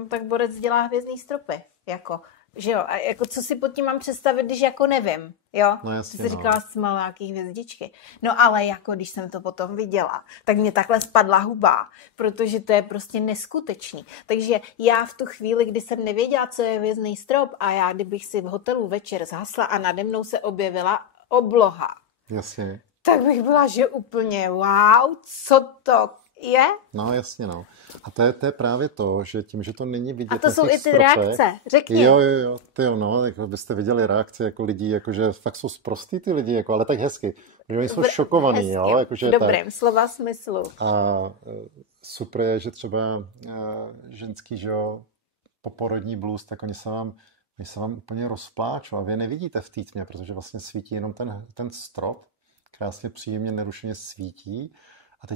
Tak borec dělá hvězdný stropy, jako, že jo, a jako co si pod tím mám představit, když jako nevím, jo, no jasně, jsi říkala, jsi mal nějaký hvězdičky, no ale jako když jsem to potom viděla, tak mě takhle spadla huba, protože to je prostě neskutečný, takže já v tu chvíli, kdy jsem nevěděla, co je hvězdný strop a já, kdybych si v hotelu večer zhasla a nade mnou se objevila obloha, jasně, tak bych byla, že úplně wow, co to je? No jasně, no. A to je právě to, že tím, že to není vidět. A to jsou i ty stropech, reakce, řekni. Jo, no, jako byste viděli reakce jako lidí, jakože fakt jsou sprostý ty lidi, jako, ale tak hezky. Že oni jsou šokovaný, hezky, jo. Jakože v dobrém slova smyslu. A super je, že třeba ženský, že jo, poporodní blues, tak oni se vám úplně rozpláčou a vy nevidíte v té tmě, protože vlastně svítí jenom ten strop, krásně příjemně nerušeně svítí. A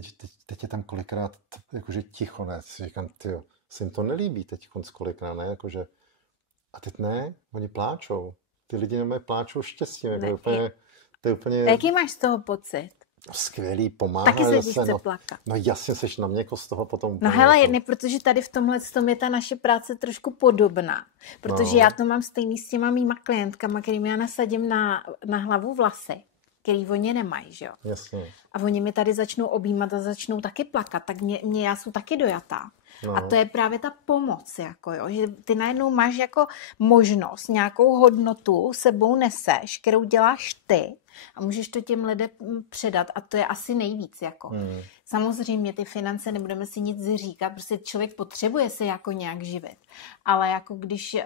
teď je tam kolikrát jakože ticho, ne? Si říkám, tyjo, se jim to nelíbí teď kolikrát, ne? Jakože, a teď ne, oni pláčou. Ty lidi nemají pláčou štěstím. Jako to je úplně... Jaký máš z toho pocit? Skvělý, pomáhá. Taky se ti chce plakat. No jasně, seš na mě jako z toho potom... No hele, jedny, protože tady v tomhle je ta naše práce trošku podobná. Protože já to mám stejný s těma mýma klientkama, kterým já nasadím na hlavu vlasy, který oni nemají, že jo? Jasně. A oni mi tady začnou objímat a začnou taky plakat, tak já jsem taky dojatá. A to je právě ta pomoc, jako jo, že ty najednou máš jako možnost, nějakou hodnotu sebou neseš, kterou děláš ty a můžeš to těm lidem předat a to je asi nejvíc, jako. Samozřejmě ty finance, nebudeme si nic říkat, prostě člověk potřebuje se jako nějak živit, ale jako když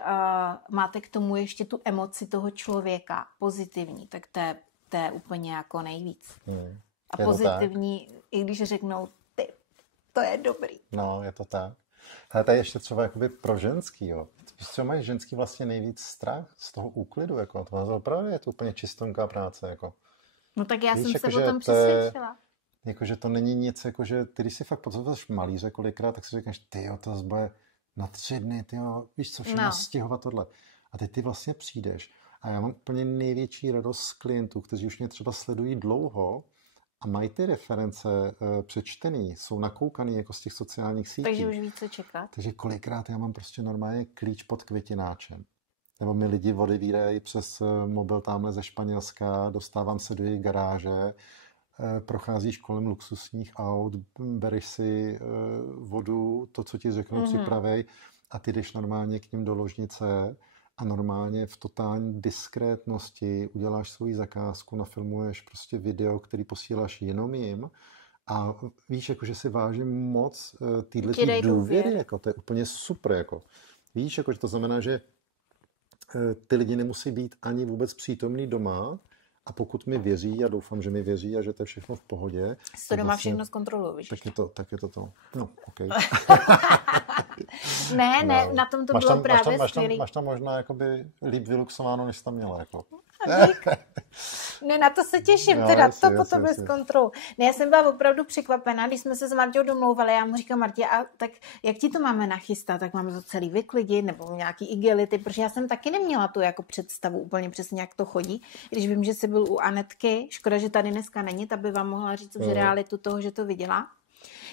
máte k tomu ještě tu emoci toho člověka pozitivní, tak to je úplně jako nejvíc. A pozitivní, i když řeknou, to je dobrý. No, je to tak. Ale tady ještě třeba jakoby pro ženský, jo. Co mají ženský vlastně nejvíc strach z toho úklidu, jako to opravdu je to úplně čistonká práce, jako. No tak já jsem se o tom přesvědčila. Jakože to není nic, jakože ty, když si fakt potřebuješ malíře kolikrát, tak si řekneš, tyjo, to zboje na 3 dny, tyjo, víš co, všechno stěhovat tohle. A teď ty vlastně přijdeš a já mám úplně největší radost z klientů, kteří už mě třeba sledují dlouho, a mají ty reference přečtený, jsou nakoukaný jako z těch sociálních sítí. Takže už víc co čekat. Takže kolikrát já mám prostě normálně klíč pod květináčem. Nebo mi lidi odevírají přes mobil tamhle ze Španělska, dostávám se do jejich garáže, procházíš kolem luxusních aut, bereš si vodu, to, co ti řeknou, připravej a ty jdeš normálně k ním do ložnice a normálně v totální diskrétnosti uděláš svoji zakázku, nafilmuješ prostě video, který posíláš jenom jim a víš, jako, že si vážím moc týhle důvěry, jako, to je úplně super, jako. Víš, jako, že to znamená, že ty lidi nemusí být ani vůbec přítomný doma a pokud mi věří, a doufám, že mi věří a že to je všechno v pohodě. To doma vlastně, všechno zkontroluješ. Tak je to. No, okay. ne, na tom to bylo právě skvělý. Máš tam možná jakoby líp vyluxováno, než jsi tam měla. Jako. Ne, na to se těším, no, teda to potom bez kontrolu. Ne, já jsem byla opravdu překvapená, když jsme se s Marťou domlouvali, já mu říkám, Martě, a tak jak ti to máme nachystat, tak máme to celý vyklidit, nebo nějaký igelity, protože já jsem taky neměla tu jako představu úplně přesně, jak to chodí, když vím, že jsi byl u Anetky, škoda, že tady dneska není, ta by vám mohla říct už realitu toho, že to viděla.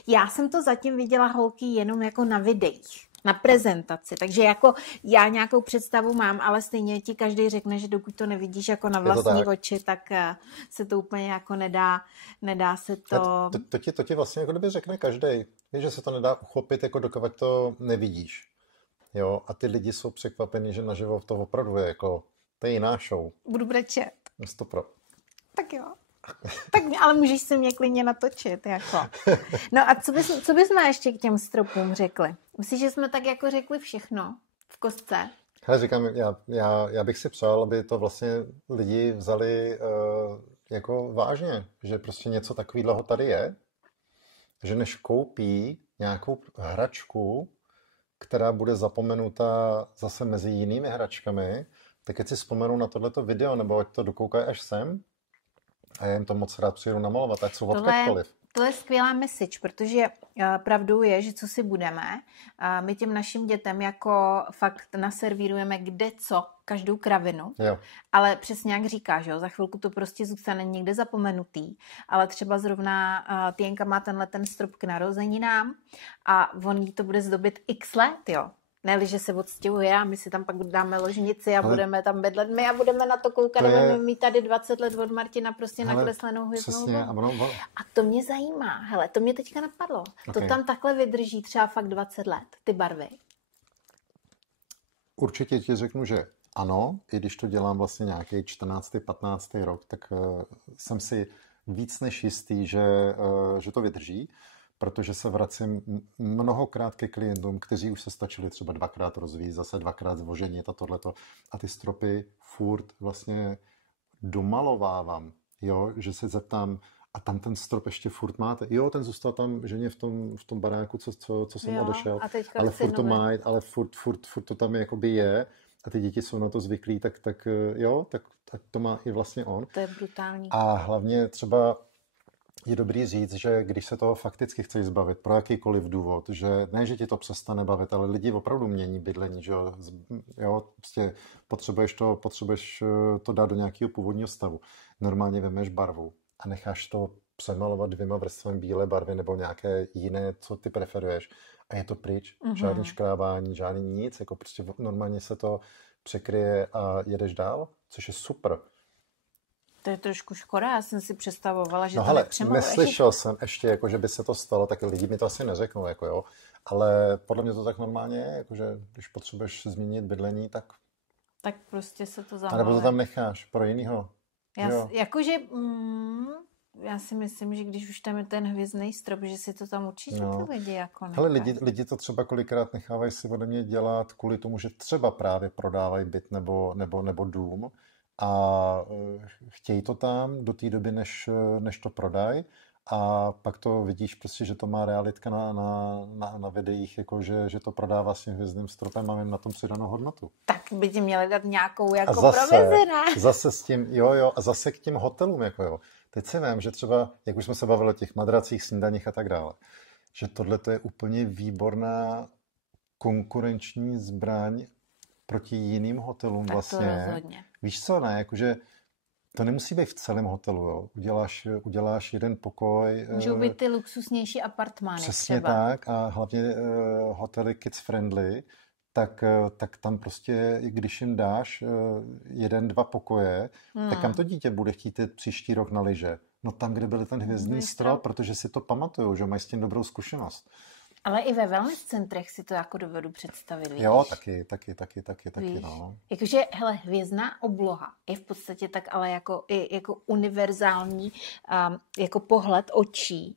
Já jsem to zatím viděla, holky, jenom jako na videích, na prezentaci, takže jako já nějakou představu mám, ale stejně ti každý řekne, že dokud to nevidíš jako na vlastní oči, tak se to úplně jako nedá se to... To ti vlastně jako kdyby řekne každý, že se to nedá uchopit, jako dokud to nevidíš. Jo, a ty lidi jsou překvapení, že naživo to opravdu je jako, to je jiná show. Budu brečet. 100%. Tak jo. Tak, ale můžeš se mě klidně natočit, jako. No a co bychom ještě k těm stropům řekli? Myslíš, že jsme tak jako řekli všechno v kostce? Hele, říkám, já bych si přál, aby to vlastně lidi vzali jako vážně, že prostě něco takového tady je, že než koupí nějakou hračku, která bude zapomenuta zase mezi jinými hračkami, tak ať si vzpomenou na tohleto video, nebo ať to dokoukají až sem, a já jim to moc rád přijedu namalovat, ať jsou odkudkoliv. To je skvělá message, protože pravdou je, že co si budeme, my těm našim dětem jako fakt naservírujeme kde co, každou kravinu, jo. Ale přesně jak říkáš, jo, za chvilku to prostě zůstane někde zapomenutý, ale třeba zrovna Tienka má ten strop k narozeninám a on jí to bude zdobit x let, jo. Ne, že se odstěhuje a my si tam pak dáme ložnici a budeme tam bydlet my a budeme na to koukat, budeme mít tady 20 let od Martina prostě nakreslenou hvězdnou. A to mě zajímá. Hele, to mě teďka napadlo. Okay. To tam takhle vydrží třeba fakt 20 let, ty barvy. Určitě ti řeknu, že ano, i když to dělám vlastně nějaký 14. 15. rok, tak jsem si víc než jistý, že to vydrží. Protože se vracím mnohokrát ke klientům, kteří už se stačili třeba 2krát rozvíjet, zase 2krát zvoženit a tohleto. A ty stropy furt vlastně domalovávám, jo, že se zeptám, a tam ten strop ještě furt máte. Jo, ten zůstal tam ženě v tom baráku, co jsem odešel, ale furt to má, ale furt to tam jakoby je a ty děti jsou na to zvyklí, tak to má i vlastně on. To je brutální. A hlavně třeba je dobrý říct, že když se toho fakticky chceš zbavit pro jakýkoliv důvod, že ne, že ti to přestane bavit, ale lidi opravdu mění bydlení, že jo, prostě potřebuješ to dát do nějakého původního stavu. Normálně vemeš barvu a necháš to přemalovat 2 vrstvami bílé barvy nebo nějaké jiné, co ty preferuješ. A je to pryč. Žádný škrábání, žádný nic, jako prostě normálně se to překryje a jedeš dál, což je super. To je trošku škoda, já jsem si představovala, že No to hele, nepřemaluješ. neslyšel jsem ještě, jako, že by se to stalo, tak lidi mi to asi neřeknou, jako jo. Ale podle mě to tak normálně je, jakože když potřebuješ změnit bydlení, tak... Tak prostě se to A zamaluje. nebo to tam necháš pro jinýho. Já si myslím, že když už tam je ten hvězdný strop, že si to tam určitě ty lidi jako nechají. Hele, lidi to třeba kolikrát nechávají si ode mě dělat kvůli tomu, že třeba právě prodávají byt nebo dům a chtějí to tam do té doby, než to prodají. A pak to vidíš prostě, že to má realitka na videích, jako že to prodá vlastně hvězdným stropem a mám na tom přidanou hodnotu. Tak by ti měli dát nějakou jako provizi, ne? Zase s tím, jo, a zase k těm hotelům, jako jo. Teď si vím, že třeba, jak už jsme se bavili o těch madracích, snídaních a tak dále, že tohle to je úplně výborná konkurenční zbraň proti jiným hotelům tak vlastně. To rozhodně. Víš co, ne, jakože to nemusí být v celém hotelu, jo. Uděláš jeden pokoj. Můžou být ty luxusnější apartmány přesně třeba. tak a hlavně hotely kids friendly, tak tam prostě, když jim dáš 1-2 pokoje, tak kam to dítě bude chtít jít příští rok na lyže? No tam, kde byl ten hvězdný strop, protože si to pamatujou, že mají s tím dobrou zkušenost. Ale i ve wellness centrech si to jako dovedu představit, víš? Jo, taky, no. Jakože, hele, hvězdná obloha je v podstatě tak ale jako univerzální jako pohled očí.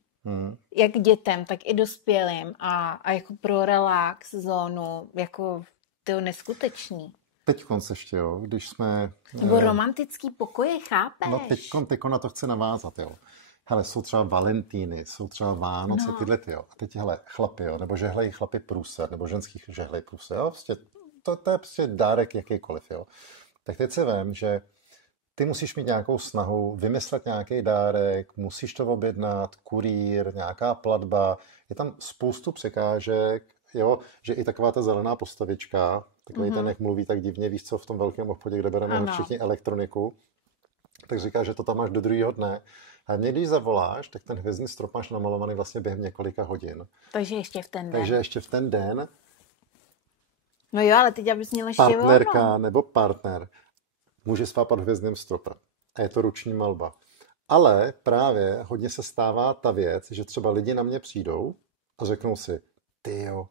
Jak dětem, tak i dospělým a jako pro relax zónu, jako to neskutečný. Teďkon ještě, jo, když jsme... Nebo romantický pokoje, chápeš? No teďko na to chci navázat, jo. Hele, jsou třeba Valentíny, jsou třeba Vánoce, tyhle ty, jo. A teď, hele, chlapi, jo, nebo žehlejí chlapi průser, nebo ženský žehlejí průser, jo. Prostě, to je prostě dárek jakýkoliv, jo. Tak teď si vem, že ty musíš mít nějakou snahu, vymyslet nějaký dárek, musíš to objednat, kurýr, nějaká platba, je tam spoustu překážek, jo, že i taková ta zelená postavička, takový ten, jak mluví tak divně, víš co, v tom velkém obchodě, kde bereme všichni elektroniku, tak říká, že to tam máš do druhého dne. A mě, když zavoláš, tak ten hvězdný strop máš namalovaný vlastně během několika hodin. Takže ještě v ten den. No jo, ale teď abys měl ještě partnerka nebo partner může spát pod hvězdným stropem. A je to ruční malba. Ale právě hodně se stává ta věc, že třeba lidi na mě přijdou a řeknou si, tyjo,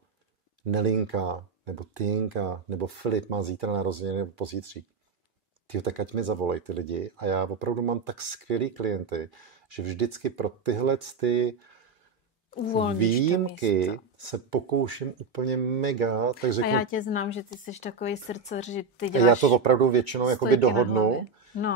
Nelinka, nebo Tynka, nebo Filip má zítra narozeniny nebo pozítří. Tyjo, tak ať mi zavolej ty lidi. A já opravdu mám tak skvělý klienty, že vždycky pro tyhle ty výjimky se pokouším úplně mega. Tak řeknu, a já tě znám, že ty jsi takový srdcař, že ty děláš... Já to opravdu většinou jakoby dohodnu,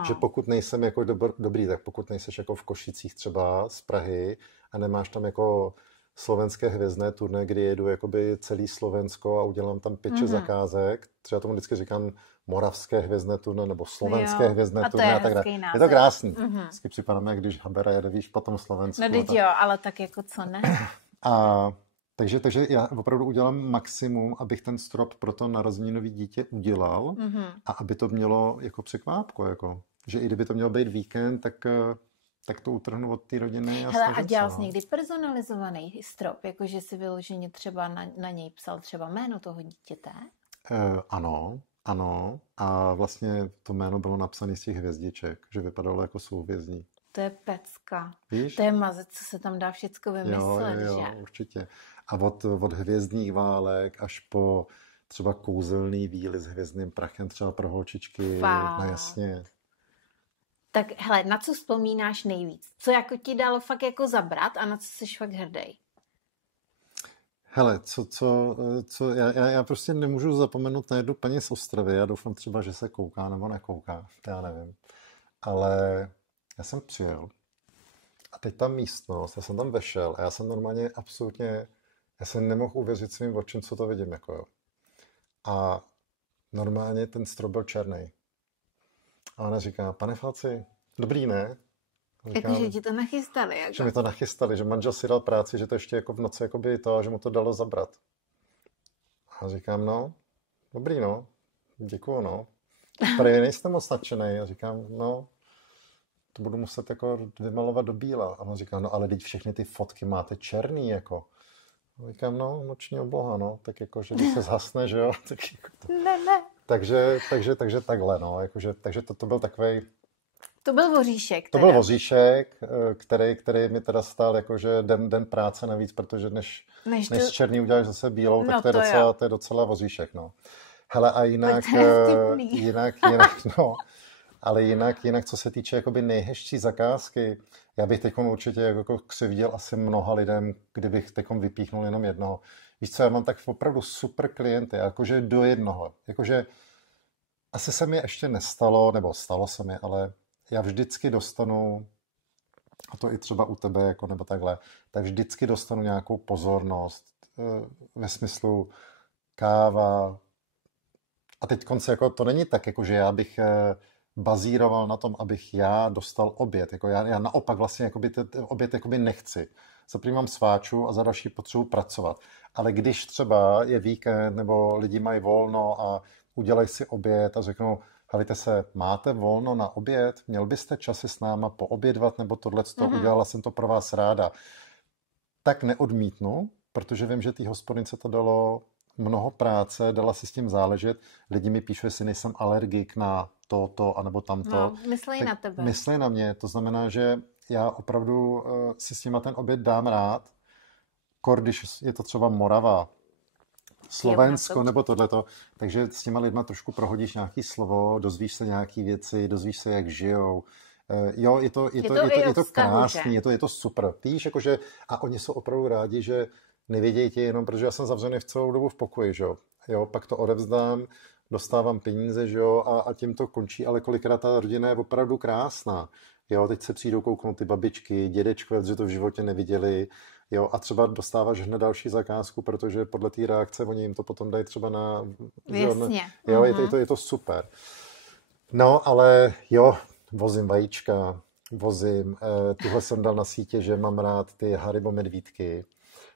že pokud nejsem jako dobrý, tak pokud nejseš jako v Košicích třeba z Prahy a nemáš tam jako slovenské hvězdné turné, kdy jedu jakoby celý Slovensko a udělám tam 5-6 zakázek. Třeba tomu vždycky říkám moravské hvězdné turné nebo slovenské hvězdné turné a tak dále. Je to krásný. Vždycky připadám, jak když Habera jede, víš, po tom Slovensku. No teď jo, ale tak jako co ne? Takže já opravdu udělám maximum, abych ten strop pro to narozeninový dítě udělal a aby to mělo jako překvápko. Jako. Že i kdyby to mělo být víkend, tak to utrhnu od té rodiny. Hele, a dělal jsi někdy personalizovaný strop? Jakože si vyloženě třeba na něj psal třeba jméno toho dítěte? Ano. A vlastně to jméno bylo napsané z těch hvězdiček, že vypadalo jako souhvězdí. To je pecka. Víš? To je mazec, co se tam dá všecko vymyslet, jo, že? určitě. A od hvězdních válek až po třeba kouzelný víly s hvězdným prachem třeba pro holčičky. No jasně. Tak hele, na co vzpomínáš nejvíc? Co jako ti dalo fakt jako zabrat a na co jsi fakt hrdý? Hele, já prostě nemůžu zapomenout na jednu paní z Ostravy. Já doufám třeba, že se kouká nebo nekouká. To já nevím. Ale já jsem přijel a teď ta místnost, já jsem tam vešel a já jsem normálně absolutně, já jsem nemohl uvěřit svým očím, co to vidím. Jako jo. A normálně ten strop byl černý. A ona říká, pane Falci, dobrý, ne? Jakože ti to nachystali. Jako. Že mi to nachystali, že manžel si dal práci, že to ještě jako v noci jakoby to, že mu to dalo zabrat. A říkám, no, dobrý, no, děkuju, no. Prej nejste moc nadšenej. A říkám, no, to budu muset jako vymalovat do bíla. A on říká, no, ale teď všechny ty fotky máte černý, jako. A říkám, no, noční obloha, no, tak jako, že když se zhasne, že jo, tak jako to. Ne. Takže takhle, no, jakože, takže to byl takovej To byl voříšek. To byl voříšek, který mi teda stál jakože den práce navíc, protože než z černý uděláš zase bílou, tak to je docela voříšek, no. Hele, a jinak, no, ale jinak, co se týče jakoby nejhezčí zakázky, já bych teď určitě jako křivděl asi mnoha lidem, kdybych teď vypíchnul jenom jednoho. Víš co, já mám tak opravdu super klienty, jakože do jednoho. Jakože asi se mi ještě nestalo, nebo stalo se mi, ale já vždycky dostanu, a to i třeba u tebe, jako nebo takhle, tak vždycky dostanu nějakou pozornost ve smyslu káva. A teď konce, jako to není tak, jako že já bych bazíroval na tom, abych já dostal oběd. Jako já naopak vlastně jakoby ten oběd jakoby nechci. Za první mám sváču a za další potřebuji pracovat. Ale když třeba je víkend nebo lidi mají volno a udělají si oběd a řeknou, helejte se, máte volno na oběd? Měl byste časy s náma poobědvat nebo tohleto? Udělala jsem to pro vás ráda. Tak neodmítnu, protože vím, že té hospodince to dalo mnoho práce, dala si s tím záležet. Lidi mi píšou, jestli nejsem alergik na to, anebo tamto. No, myslí na tebe. Myslí na mě, to znamená, že já opravdu si s nima ten oběd dám rád, když je to třeba Morava, Slovensko nebo tohleto, takže s těma lidma trošku prohodíš nějaký slovo, dozvíš se nějaký věci, dozvíš se, jak žijou. Jo, je to krásný, je to super. Víš, jakože, a oni jsou opravdu rádi, že nevědějí tě jenom, protože já jsem zavřený v celou dobu v pokoji, že jo, pak to odevzdám, dostávám peníze, že jo, a tím to končí, ale kolikrát ta rodina je opravdu krásná. Jo, teď se přijdou kouknout ty babičky, dědečkové, protože to v životě neviděli, jo, a třeba dostáváš hned další zakázku, protože podle té reakce oni jim to potom dají třeba na... Jasně. Jo, je to super. No, ale jo, vozím vajíčka, tuhle jsem dal na sítě, že mám rád ty Haribo medvídky,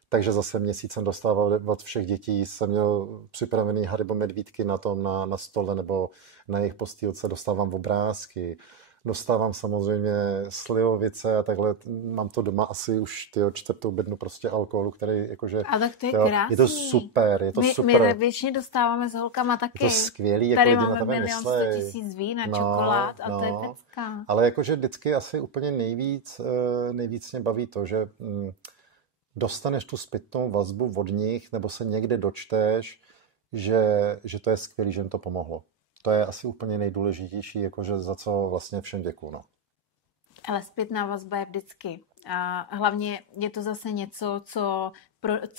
takže zase měsíc jsem dostával od všech dětí, jsem měl připravený Haribo medvídky na stole nebo na jejich postýlce, dostávám obrázky, dostávám samozřejmě slivovice a takhle, mám to doma asi už 4. bednu prostě alkoholu, který jakože... A tak to je krásný. Je to super, My většině dostáváváme s holkama taky. Je to skvělý, tady jako máme 1 100 000 vín a čokolád a to je pecka. Ale jakože vždycky asi úplně nejvíc mě baví to, že dostaneš tu zpětnou vazbu od nich, nebo se někde dočteš, že to je skvělý, že jim to pomohlo. To je asi úplně nejdůležitější, jakože za co vlastně všem děkuju. No. Ale zpětná vazba je vždycky. A hlavně je to zase něco, co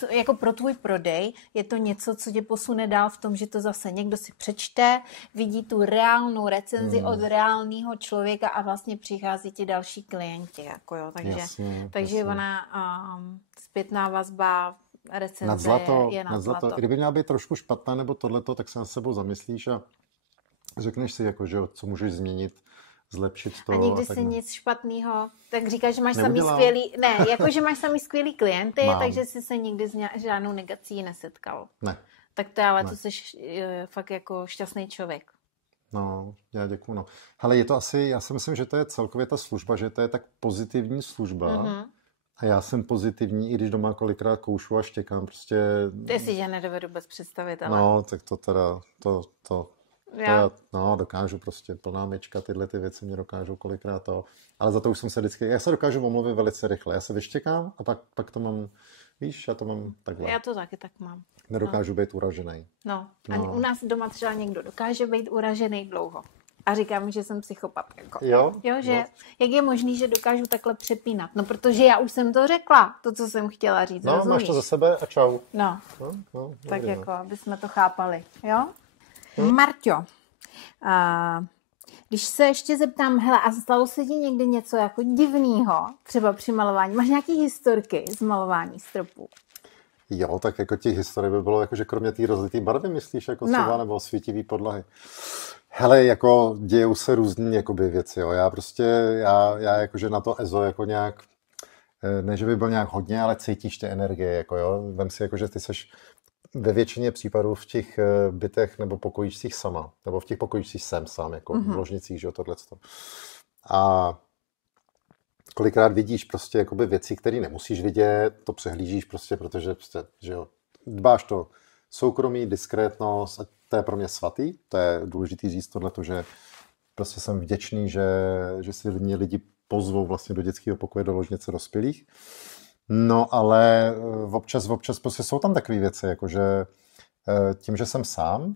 jako pro tvůj prodej, je to něco, co tě posune dál v tom, že to zase někdo si přečte, vidí tu reálnou recenzi od reálného člověka a vlastně přichází ti další klienti. Jako jo. Takže ona zpětná vazba, recenze je nad zlato. Kdyby měla být trošku špatná nebo tohleto, tak se nad sebou zamyslíš a řekneš si, jako, že co můžeš změnit, zlepšit to. A nikdy si nic špatného, tak říkáš, že máš samý skvělý, že máš samý skvělý klienty, takže jsi se nikdy s žádnou negací nesetkal. Ne. Tak to je, ale to jsi fakt jako šťastný člověk. No, já děkuju. No. Hele, je to asi, já si myslím, že to je celkově ta služba, že to je tak pozitivní služba. A já jsem pozitivní, i když doma kolikrát koušu a štěkám, prostě... Ty si, že nedovedu vůbec představit, ale... No, tak to teda, dokážu prostě, plná myčka, tyhle ty věci mě dokážou kolikrát to, ale za to už jsem se vždycky, já se dokážu omluvit velice rychle, já se vyštěkám a pak to mám, víš, já to mám takhle. Já to taky tak mám. Nedokážu být uražený. No, a u nás doma třeba někdo dokáže být uražený dlouho. A říkám, že jsem psychopat. Jako. Jo, že jak je možný, že dokážu takhle přepínat? No, protože já už jsem to řekla, to, co jsem chtěla říct. No, rozumíš? máš to za sebe a čau. No tak jako, aby jsme to chápali. Jo? Marťo, když se ještě zeptám, hele, a stalo se ti někdy něco jako divného, třeba při malování? Máš nějaký historky z malování stropů? Jo, tak jako těch historií by bylo, jako, že kromě té rozlitý barvy, myslíš, jako třeba, nebo svítivý podlahy. Hele, jako dějou se různý jakoby věci, jo. Já jakože na to EZO jako nějak, ne, že by byl nějak hodně, ale cítíš ty energie, jako jo. Vem si, jako, že ty seš ve většině případů v těch bytech nebo pokojíčcích sama, nebo v těch pokojíčcích jsem sám, jako v ložnicích, že jo, tohleto. A kolikrát vidíš prostě jakoby věci, které nemusíš vidět, to přehlížíš prostě, protože prostě, že jo, dbáš to soukromí, diskrétnost, a to je pro mě svatý, to je důležitý říct tohleto, že prostě jsem vděčný, že si mě lidi pozvou vlastně do dětského pokoje, do ložnice dospělých. No ale občas prostě jsou tam takové věci, jakože tím, že jsem sám,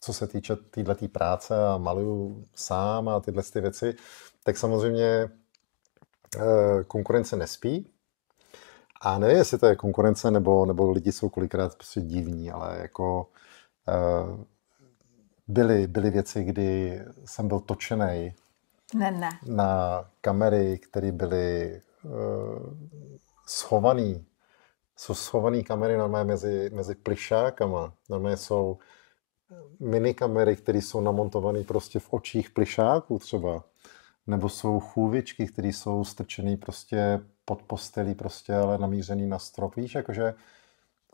co se týče této práce a maluju sám a tyhle ty věci, tak samozřejmě konkurence nespí. A nevím, jestli to je konkurence, nebo lidi jsou kolikrát prostě divní, ale jako byly věci, kdy jsem byl točený na kamery, které byly schovaný. Jsou schované kamery normálně mezi plišákama. Normálně jsou mini kamery, které jsou namontované prostě v očích plišáků třeba. Nebo jsou chůvičky, které jsou strčené prostě pod postelí, prostě, ale namířený na strop. Víš, jakože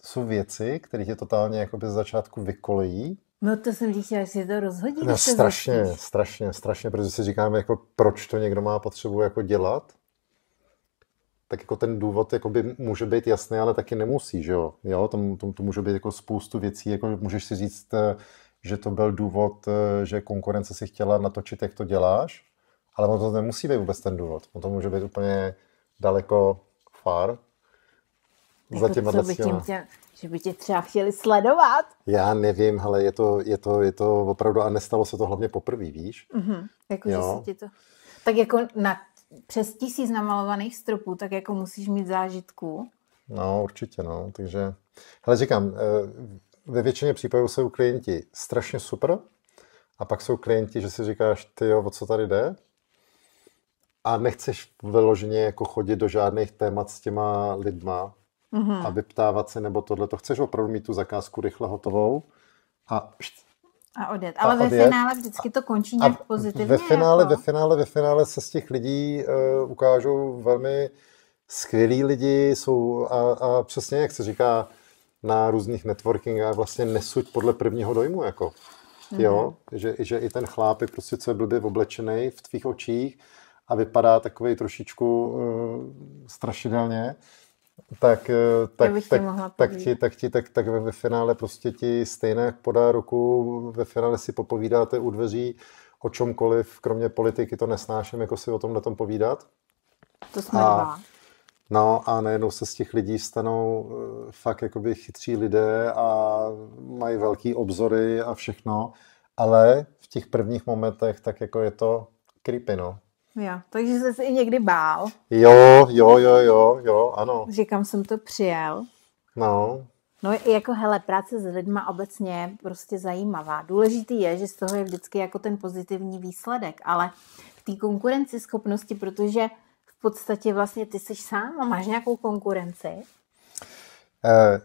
jsou věci, které tě totálně jakoby z začátku vykolejí. No to jsem ti chtěla, že si to rozhodí. No, strašně, protože si říkáme, jako, proč to někdo má potřebu jako dělat. Tak jako ten důvod jakoby může být jasný, ale taky nemusí, že jo? To může být jako spoustu věcí, jako můžeš si říct, že to byl důvod, že konkurence si chtěla natočit, jak to děláš, ale to nemusí být vůbec ten důvod. To může být úplně daleko far. Jako co by tím že by tě třeba chtěli sledovat? Já nevím, ale je to opravdu, a nestalo se to hlavně poprvé, víš? Jako, že se ti to... Tak jako přes 1000 namalovaných stropů, tak jako musíš mít zážitků. No, určitě, no. Takže, hele, říkám, ve většině případů jsou klienti strašně super a pak jsou klienti, že si říkáš, tyjo, o co tady jde? A nechceš vyloženě jako chodit do žádných témat s těma lidma a vyptávat se nebo tohle. To chceš opravdu mít tu zakázku rychle hotovou a odjet. Ale ve finále vždycky to končí nějak pozitivně. Ve finále se z těch lidí ukážou velmi skvělí lidi, jsou a přesně jak se říká na různých networkingách, vlastně nesuď podle prvního dojmu, jako. Jo, že i ten chláp je prostě co je blbě oblečený v tvých očích a vypadá takovej trošičku strašidelně, tak ve finále prostě ti stejně jak podá ruku, ve finále si popovídáte u dveří o čomkoliv, kromě politiky to nesnáším, jako si o tomhle tom povídat. To jsme dva. No a najednou se z těch lidí stanou fakt jakoby chytří lidé a mají velký obzory a všechno, ale v těch prvních momentech tak jako je to creepy, no. Jo, takže jsi se i někdy bál. Jo, ano. Že kam jsem to přijel. No. No jako hele, práce s lidma obecně je prostě zajímavá. Důležitý je, že z toho je vždycky jako ten pozitivní výsledek, ale v té konkurenci schopnosti, protože v podstatě vlastně ty jsi sám a máš nějakou konkurenci.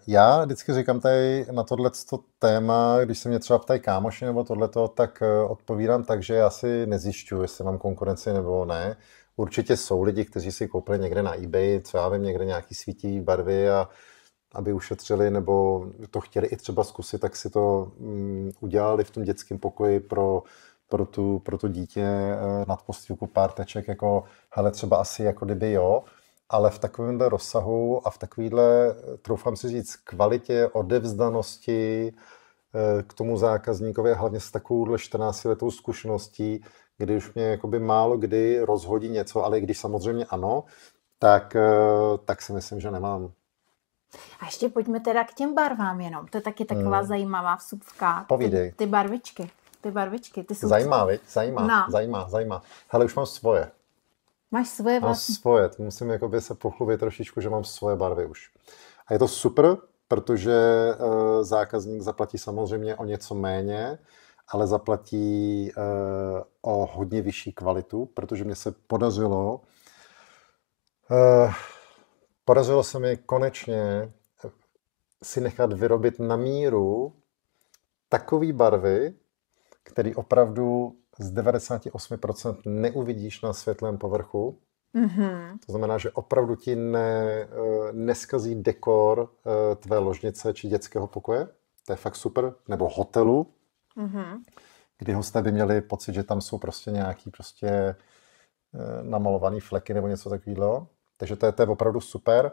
Já vždycky říkám tady na tohleto téma, když se mě třeba ptají kámoši nebo tohleto, tak odpovídám tak, že já si nezjišťuji, jestli mám konkurenci nebo ne. Určitě jsou lidi, kteří si koupili někde na eBay, co já vím, někde nějaký svítivý barvy a aby ušetřili nebo to chtěli i třeba zkusit, tak si to udělali v tom dětském pokoji pro to dítě nad postýlku pár teček, jako hele, třeba asi jako kdyby jo, ale v takovémhle rozsahu a v takovéhle, troufám si říct, kvalitě, odevzdanosti k tomu zákazníkovi a hlavně s takovouhle 14letou zkušeností, kdy už mě jakoby málo kdy rozhodí něco, ale i když samozřejmě ano, tak si myslím, že nemám. A ještě pojďme teda k těm barvám jenom. To je taky taková zajímavá vsuvka. Povídej. Ty barvičky. Ty jsou Zajímá. Hele, už mám svoje. Máš svoje vlastně? Mám svoje. Musím jakoby se pochlubit trošičku, že mám svoje barvy už. A je to super, protože zákazník zaplatí samozřejmě o něco méně, ale zaplatí o hodně vyšší kvalitu, protože mě se podařilo se mi konečně si nechat vyrobit na míru takové barvy, které opravdu z 98% neuvidíš na světlém povrchu. Mm-hmm. To znamená, že opravdu ti neskazí dekor tvé ložnice či dětského pokoje. To je fakt super. Nebo hotelu, kdy hosté by měli pocit, že tam jsou prostě nějaký namalovaný fleky nebo něco takového. Takže to je opravdu super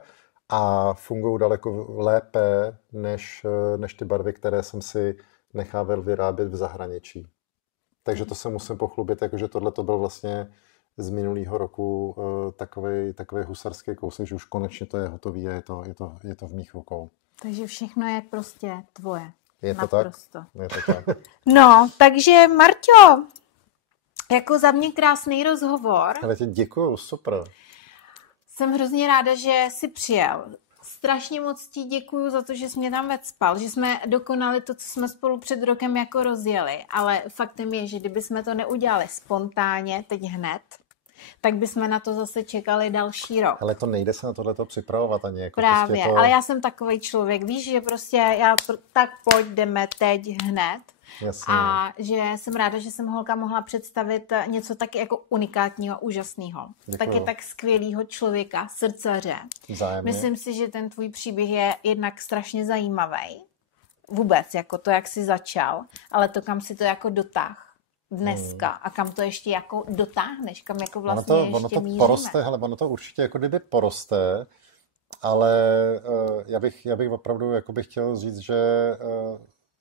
a fungují daleko lépe než ty barvy, které jsem si nechával vyrábět v zahraničí. takže to se musím pochlubit, jakože tohle to byl vlastně z minulého roku takový husarský kousek, že už konečně to je hotový a je to v mých rukou. Takže všechno je prostě tvoje. Je to naprosto. tak? Je to tak. No, takže Marťo, jako za mě krásný rozhovor. Ale tě děkuju, super. Jsem hrozně ráda, že jsi přijel. Strašně moc ti děkuju za to, že jsi mě tam vecpal, že jsme dokonali to, co jsme spolu před rokem jako rozjeli, ale faktem je, že kdyby jsme to neudělali spontánně, teď hned, tak bychom na to zase čekali další rok. Ale to nejde se na tohleto připravovat ani. Jako právě, prostě to... ale já jsem takovej člověk, víš, že prostě tak pojď, jdeme teď hned. Jasně. A že jsem ráda, že jsem holka mohla představit něco tak jako unikátního, úžasného. Taky tak skvělého člověka, srdcaře. Vzájemně. Myslím si, že ten tvůj příběh je jednak strašně zajímavý. Vůbec, jako to, jak jsi začal, ale to, kam si to jako dotáh dneska a kam to ještě jako dotáhneš, kam jako vlastně ono to míříme. Poroste, hele, ono to určitě jako kdyby poroste, ale já bych opravdu jako bych chtěl říct, že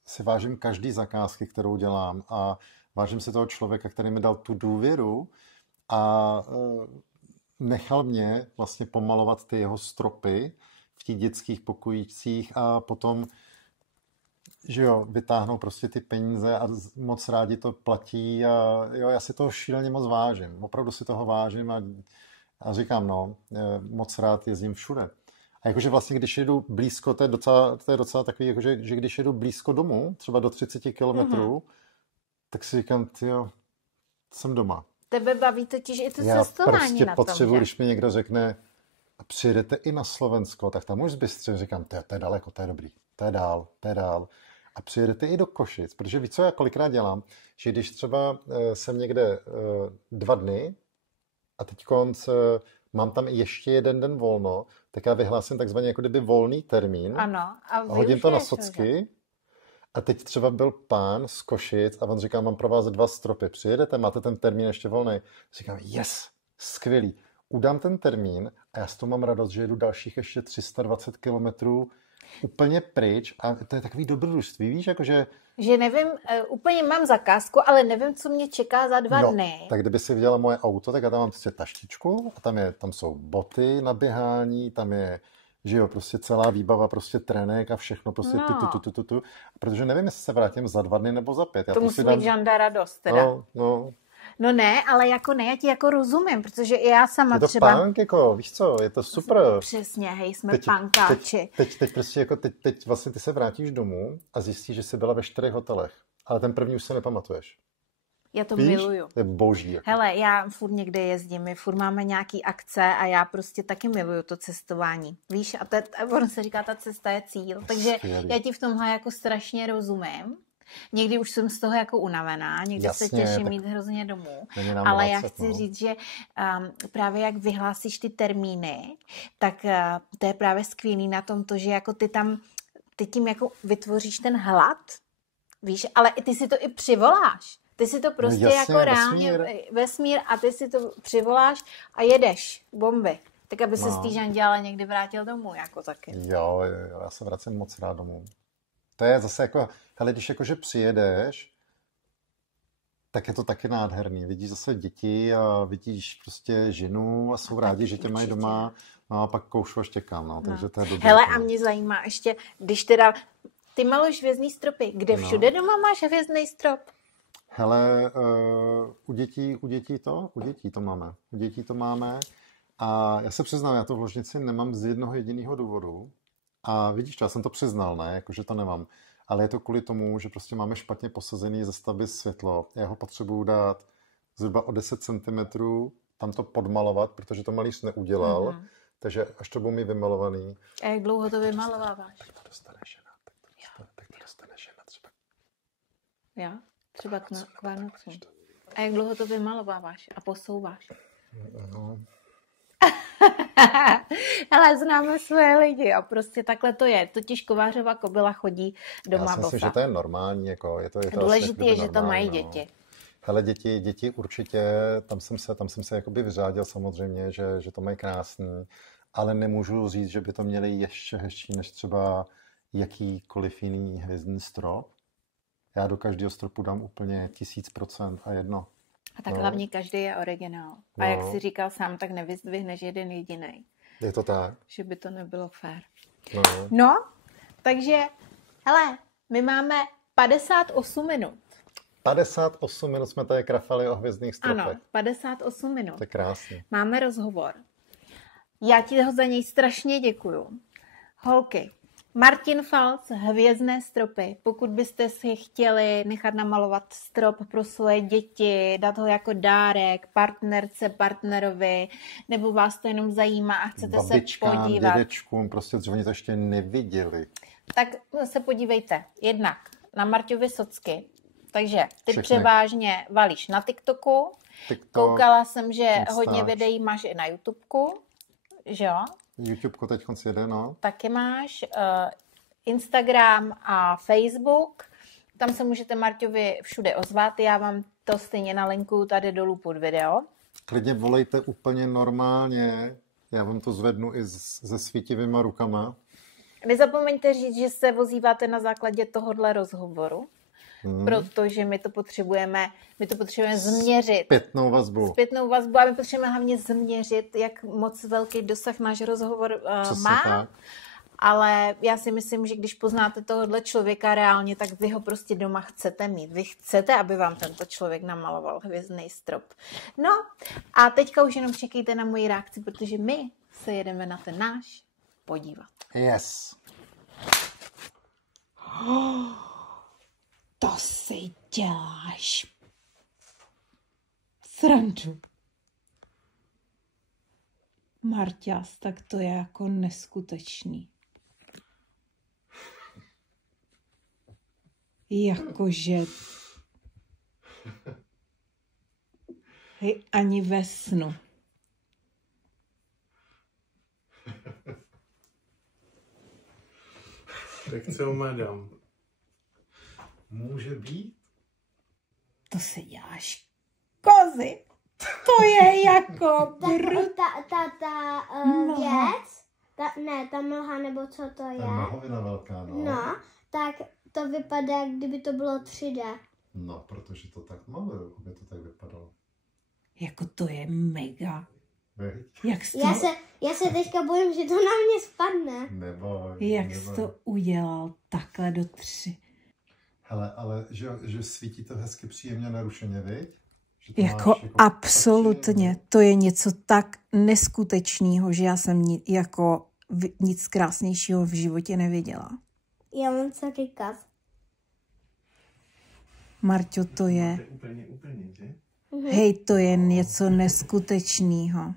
si vážím každý zakázky, kterou dělám a vážím si toho člověka, který mi dal tu důvěru a nechal mě vlastně pomalovat ty jeho stropy v těch dětských pokojících a potom, že jo, vytáhnou prostě ty peníze a moc rádi to platí a jo, já si toho šíleně moc vážím. Opravdu si toho vážím a říkám, no, moc rád jezdím všude. A jakože vlastně, když jedu blízko, to je docela takový, jakože, že když jedu blízko domů, třeba do 30 kilometrů, tak si říkám, tyjo, jsem doma. Tebe baví totiž i to já cestování prostě na potřebuji, tom, že? když mi někdo řekne, a přijedete i na Slovensko, tak tam už zbystře říkám, to je daleko, to je dobrý, to je dál. A přijedete i do Košic, protože víš, co já kolikrát dělám, že když třeba jsem někde 2 dny a teď mám tam ještě 1 den volno, tak já vyhlásím takzvaně jako kdyby volný termín. Ano. A hodím to na socky. A teď třeba byl pán z Košic a on říká, mám pro vás 2 stropy. Přijedete, máte ten termín ještě volný. Říkám, yes, skvělý. Udám ten termín a já s toho mám radost, že jedu dalších ještě 320 kilometrů úplně pryč a to je takový dobrodružství, víš, jakože... Že nevím, úplně mám zakázku, ale nevím, co mě čeká za 2 dny. Tak kdyby si viděla moje auto, tak já tam mám prostě taštičku a tam jsou boty na běhání, tam je, že jo, prostě celá výbava, prostě trenek a všechno, prostě tu. Protože nevím, jestli se vrátím za 2 dny nebo za 5. To musí mít žanda radost, teda. No ne, ale jako ne, já ti jako rozumím, protože i já sama je to třeba... punk, jako, víš co, je to super. Přesně, hej, jsme punkáči. Teď prostě jako, teď vlastně ty se vrátíš domů a zjistíš, že jsi byla ve 4 hotelech, ale ten první už se nepamatuješ. Já to miluju. To je boží. Jako. Hele, já furt někde jezdím, my furt máme nějaký akce a já prostě taky miluju to cestování. Víš, a ono se říká, ta cesta je cíl, takže já ti v tomhle jako strašně rozumím. Někdy už jsem z toho jako unavená, někdy se těším jít hrozně domů, ale já chci říct, že právě jak vyhlásíš ty termíny, tak to je právě skvělý na tom to, že jako ty tím jako vytvoříš ten hlad, víš, ale ty si to i přivoláš. Ty si to prostě jako reálně vesmír a ty si to přivoláš a jedeš bomby. Tak aby se z té Žandě ale někdy vrátil domů, jako taky. Jo, já se vracím moc rád domů. To je zase jako, hele, když jakože přijedeš, tak je to taky nádherný. Vidíš zase děti a vidíš prostě ženu a jsou rádi, že tě mají doma. No a pak koušu a štěkám, no. Takže to je dobré. Hele, a mě zajímá ještě, když teda, ty maluješ hvězdný stropy, kde všude doma máš hvězdný strop? Hele, u dětí to máme. U dětí to máme. A já se přiznám, já to v ložnici nemám z jednoho jediného důvodu. A vidíš, já jsem to přiznal, ne, jakože to nemám. Ale je to kvůli tomu, že prostě máme špatně posazený ze stavby světlo. Já ho potřebuju dát zhruba o 10 cm, tam to podmalovat, protože to malíř neudělal. Mm-hmm. Takže až to budu mít vymalovaný. A jak dlouho to vymalováváš? Tak to dostane žena. Tak to dostane žena třeba. Jo? Třeba k Vánocům. A jak dlouho to vymalováváš a posouváš? No. Ale známe své lidi a prostě takhle to je. Totiž kovářova kobyla chodí doma bosa. Já si myslím, že to je normální. Jako, je to důležité je, že to mají no. děti. Hele, děti určitě, tam jsem se jakoby vyřádil samozřejmě, že to mají krásný, ale nemůžu říct, že by to měli ještě hezčí než třeba jakýkoliv jiný hvězdný strop. Já do každého stropu dám úplně 1000% a jedno. A tak No. hlavně každý je originál. A jak jsi říkal sám, tak nevyzdvihneš jeden jediný. Je to tak. Že by to nebylo fér. No. No, takže, hele, my máme 58 minut. 58 minut jsme tady krafali o hvězdných stropech. Ano, 58 minut. To je krásně. Máme rozhovor. Já ti za něj strašně děkuju. Holky, Martin Falc, Hvězdné stropy. Pokud byste si chtěli nechat namalovat strop pro svoje děti, dát ho jako dárek partnerce, partnerovi, nebo vás to jenom zajímá a chcete Babičkám, se podívat, dědečkům, prostě oni to ještě neviděli. tak se podívejte jednak na Marťovy socky. Takže ty Všechny. převážně valíš na TikToku. TikTok, Koukala jsem, že Instač. hodně videí máš i na YouTubeku, že jo? YouTubeko teď jede, no. Taky máš Instagram a Facebook. Tam se můžete Marťovi všude ozvat. Já vám to stejně nalinkuju tady dolů pod video. Klidně volejte úplně normálně. Já vám to zvednu i se svítivýma rukama. Nezapomeňte říct, že se ozýváte na základě tohohle rozhovoru, protože my to potřebujeme změřit. Zpětnou vazbu. Zpětnou vazbu a my potřebujeme hlavně změřit, jak moc velký dosah náš rozhovor má. Tak. Ale já si myslím, že když poznáte tohohle člověka reálně, tak vy ho prostě doma chcete mít. Vy chcete, aby vám tento člověk namaloval hvězdný strop. No a teďka už jenom čekejte na moji reakci, protože my se jedeme na ten náš podívat. Yes. To si děláš srandu. Marťas, tak to je jako neskutečný. Jakože hej, ani ve snu. Tak co, madam? Může být? To si děláš kozy. To je jako věc, ta mlha, nebo co to je, Mlhovina velká, no. no, tak to vypadá, jak kdyby to bylo 3D. No, protože to tak maluju, aby to tak vypadalo. Jako to je mega. Veď? Jak jsi Já se teďka bojím, že to na mě spadne. Neboj. Jak jsi to udělal takhle do 3? Hele, ale že svítí to hezky příjemně narušeně, viď? Že to Jako máš absolutně. To je něco tak neskutečného, že já jsem nic krásnějšího v životě neviděla. Já mám co říkat. Marťo, to je... Úplně, že? Hej, to je něco neskutečného.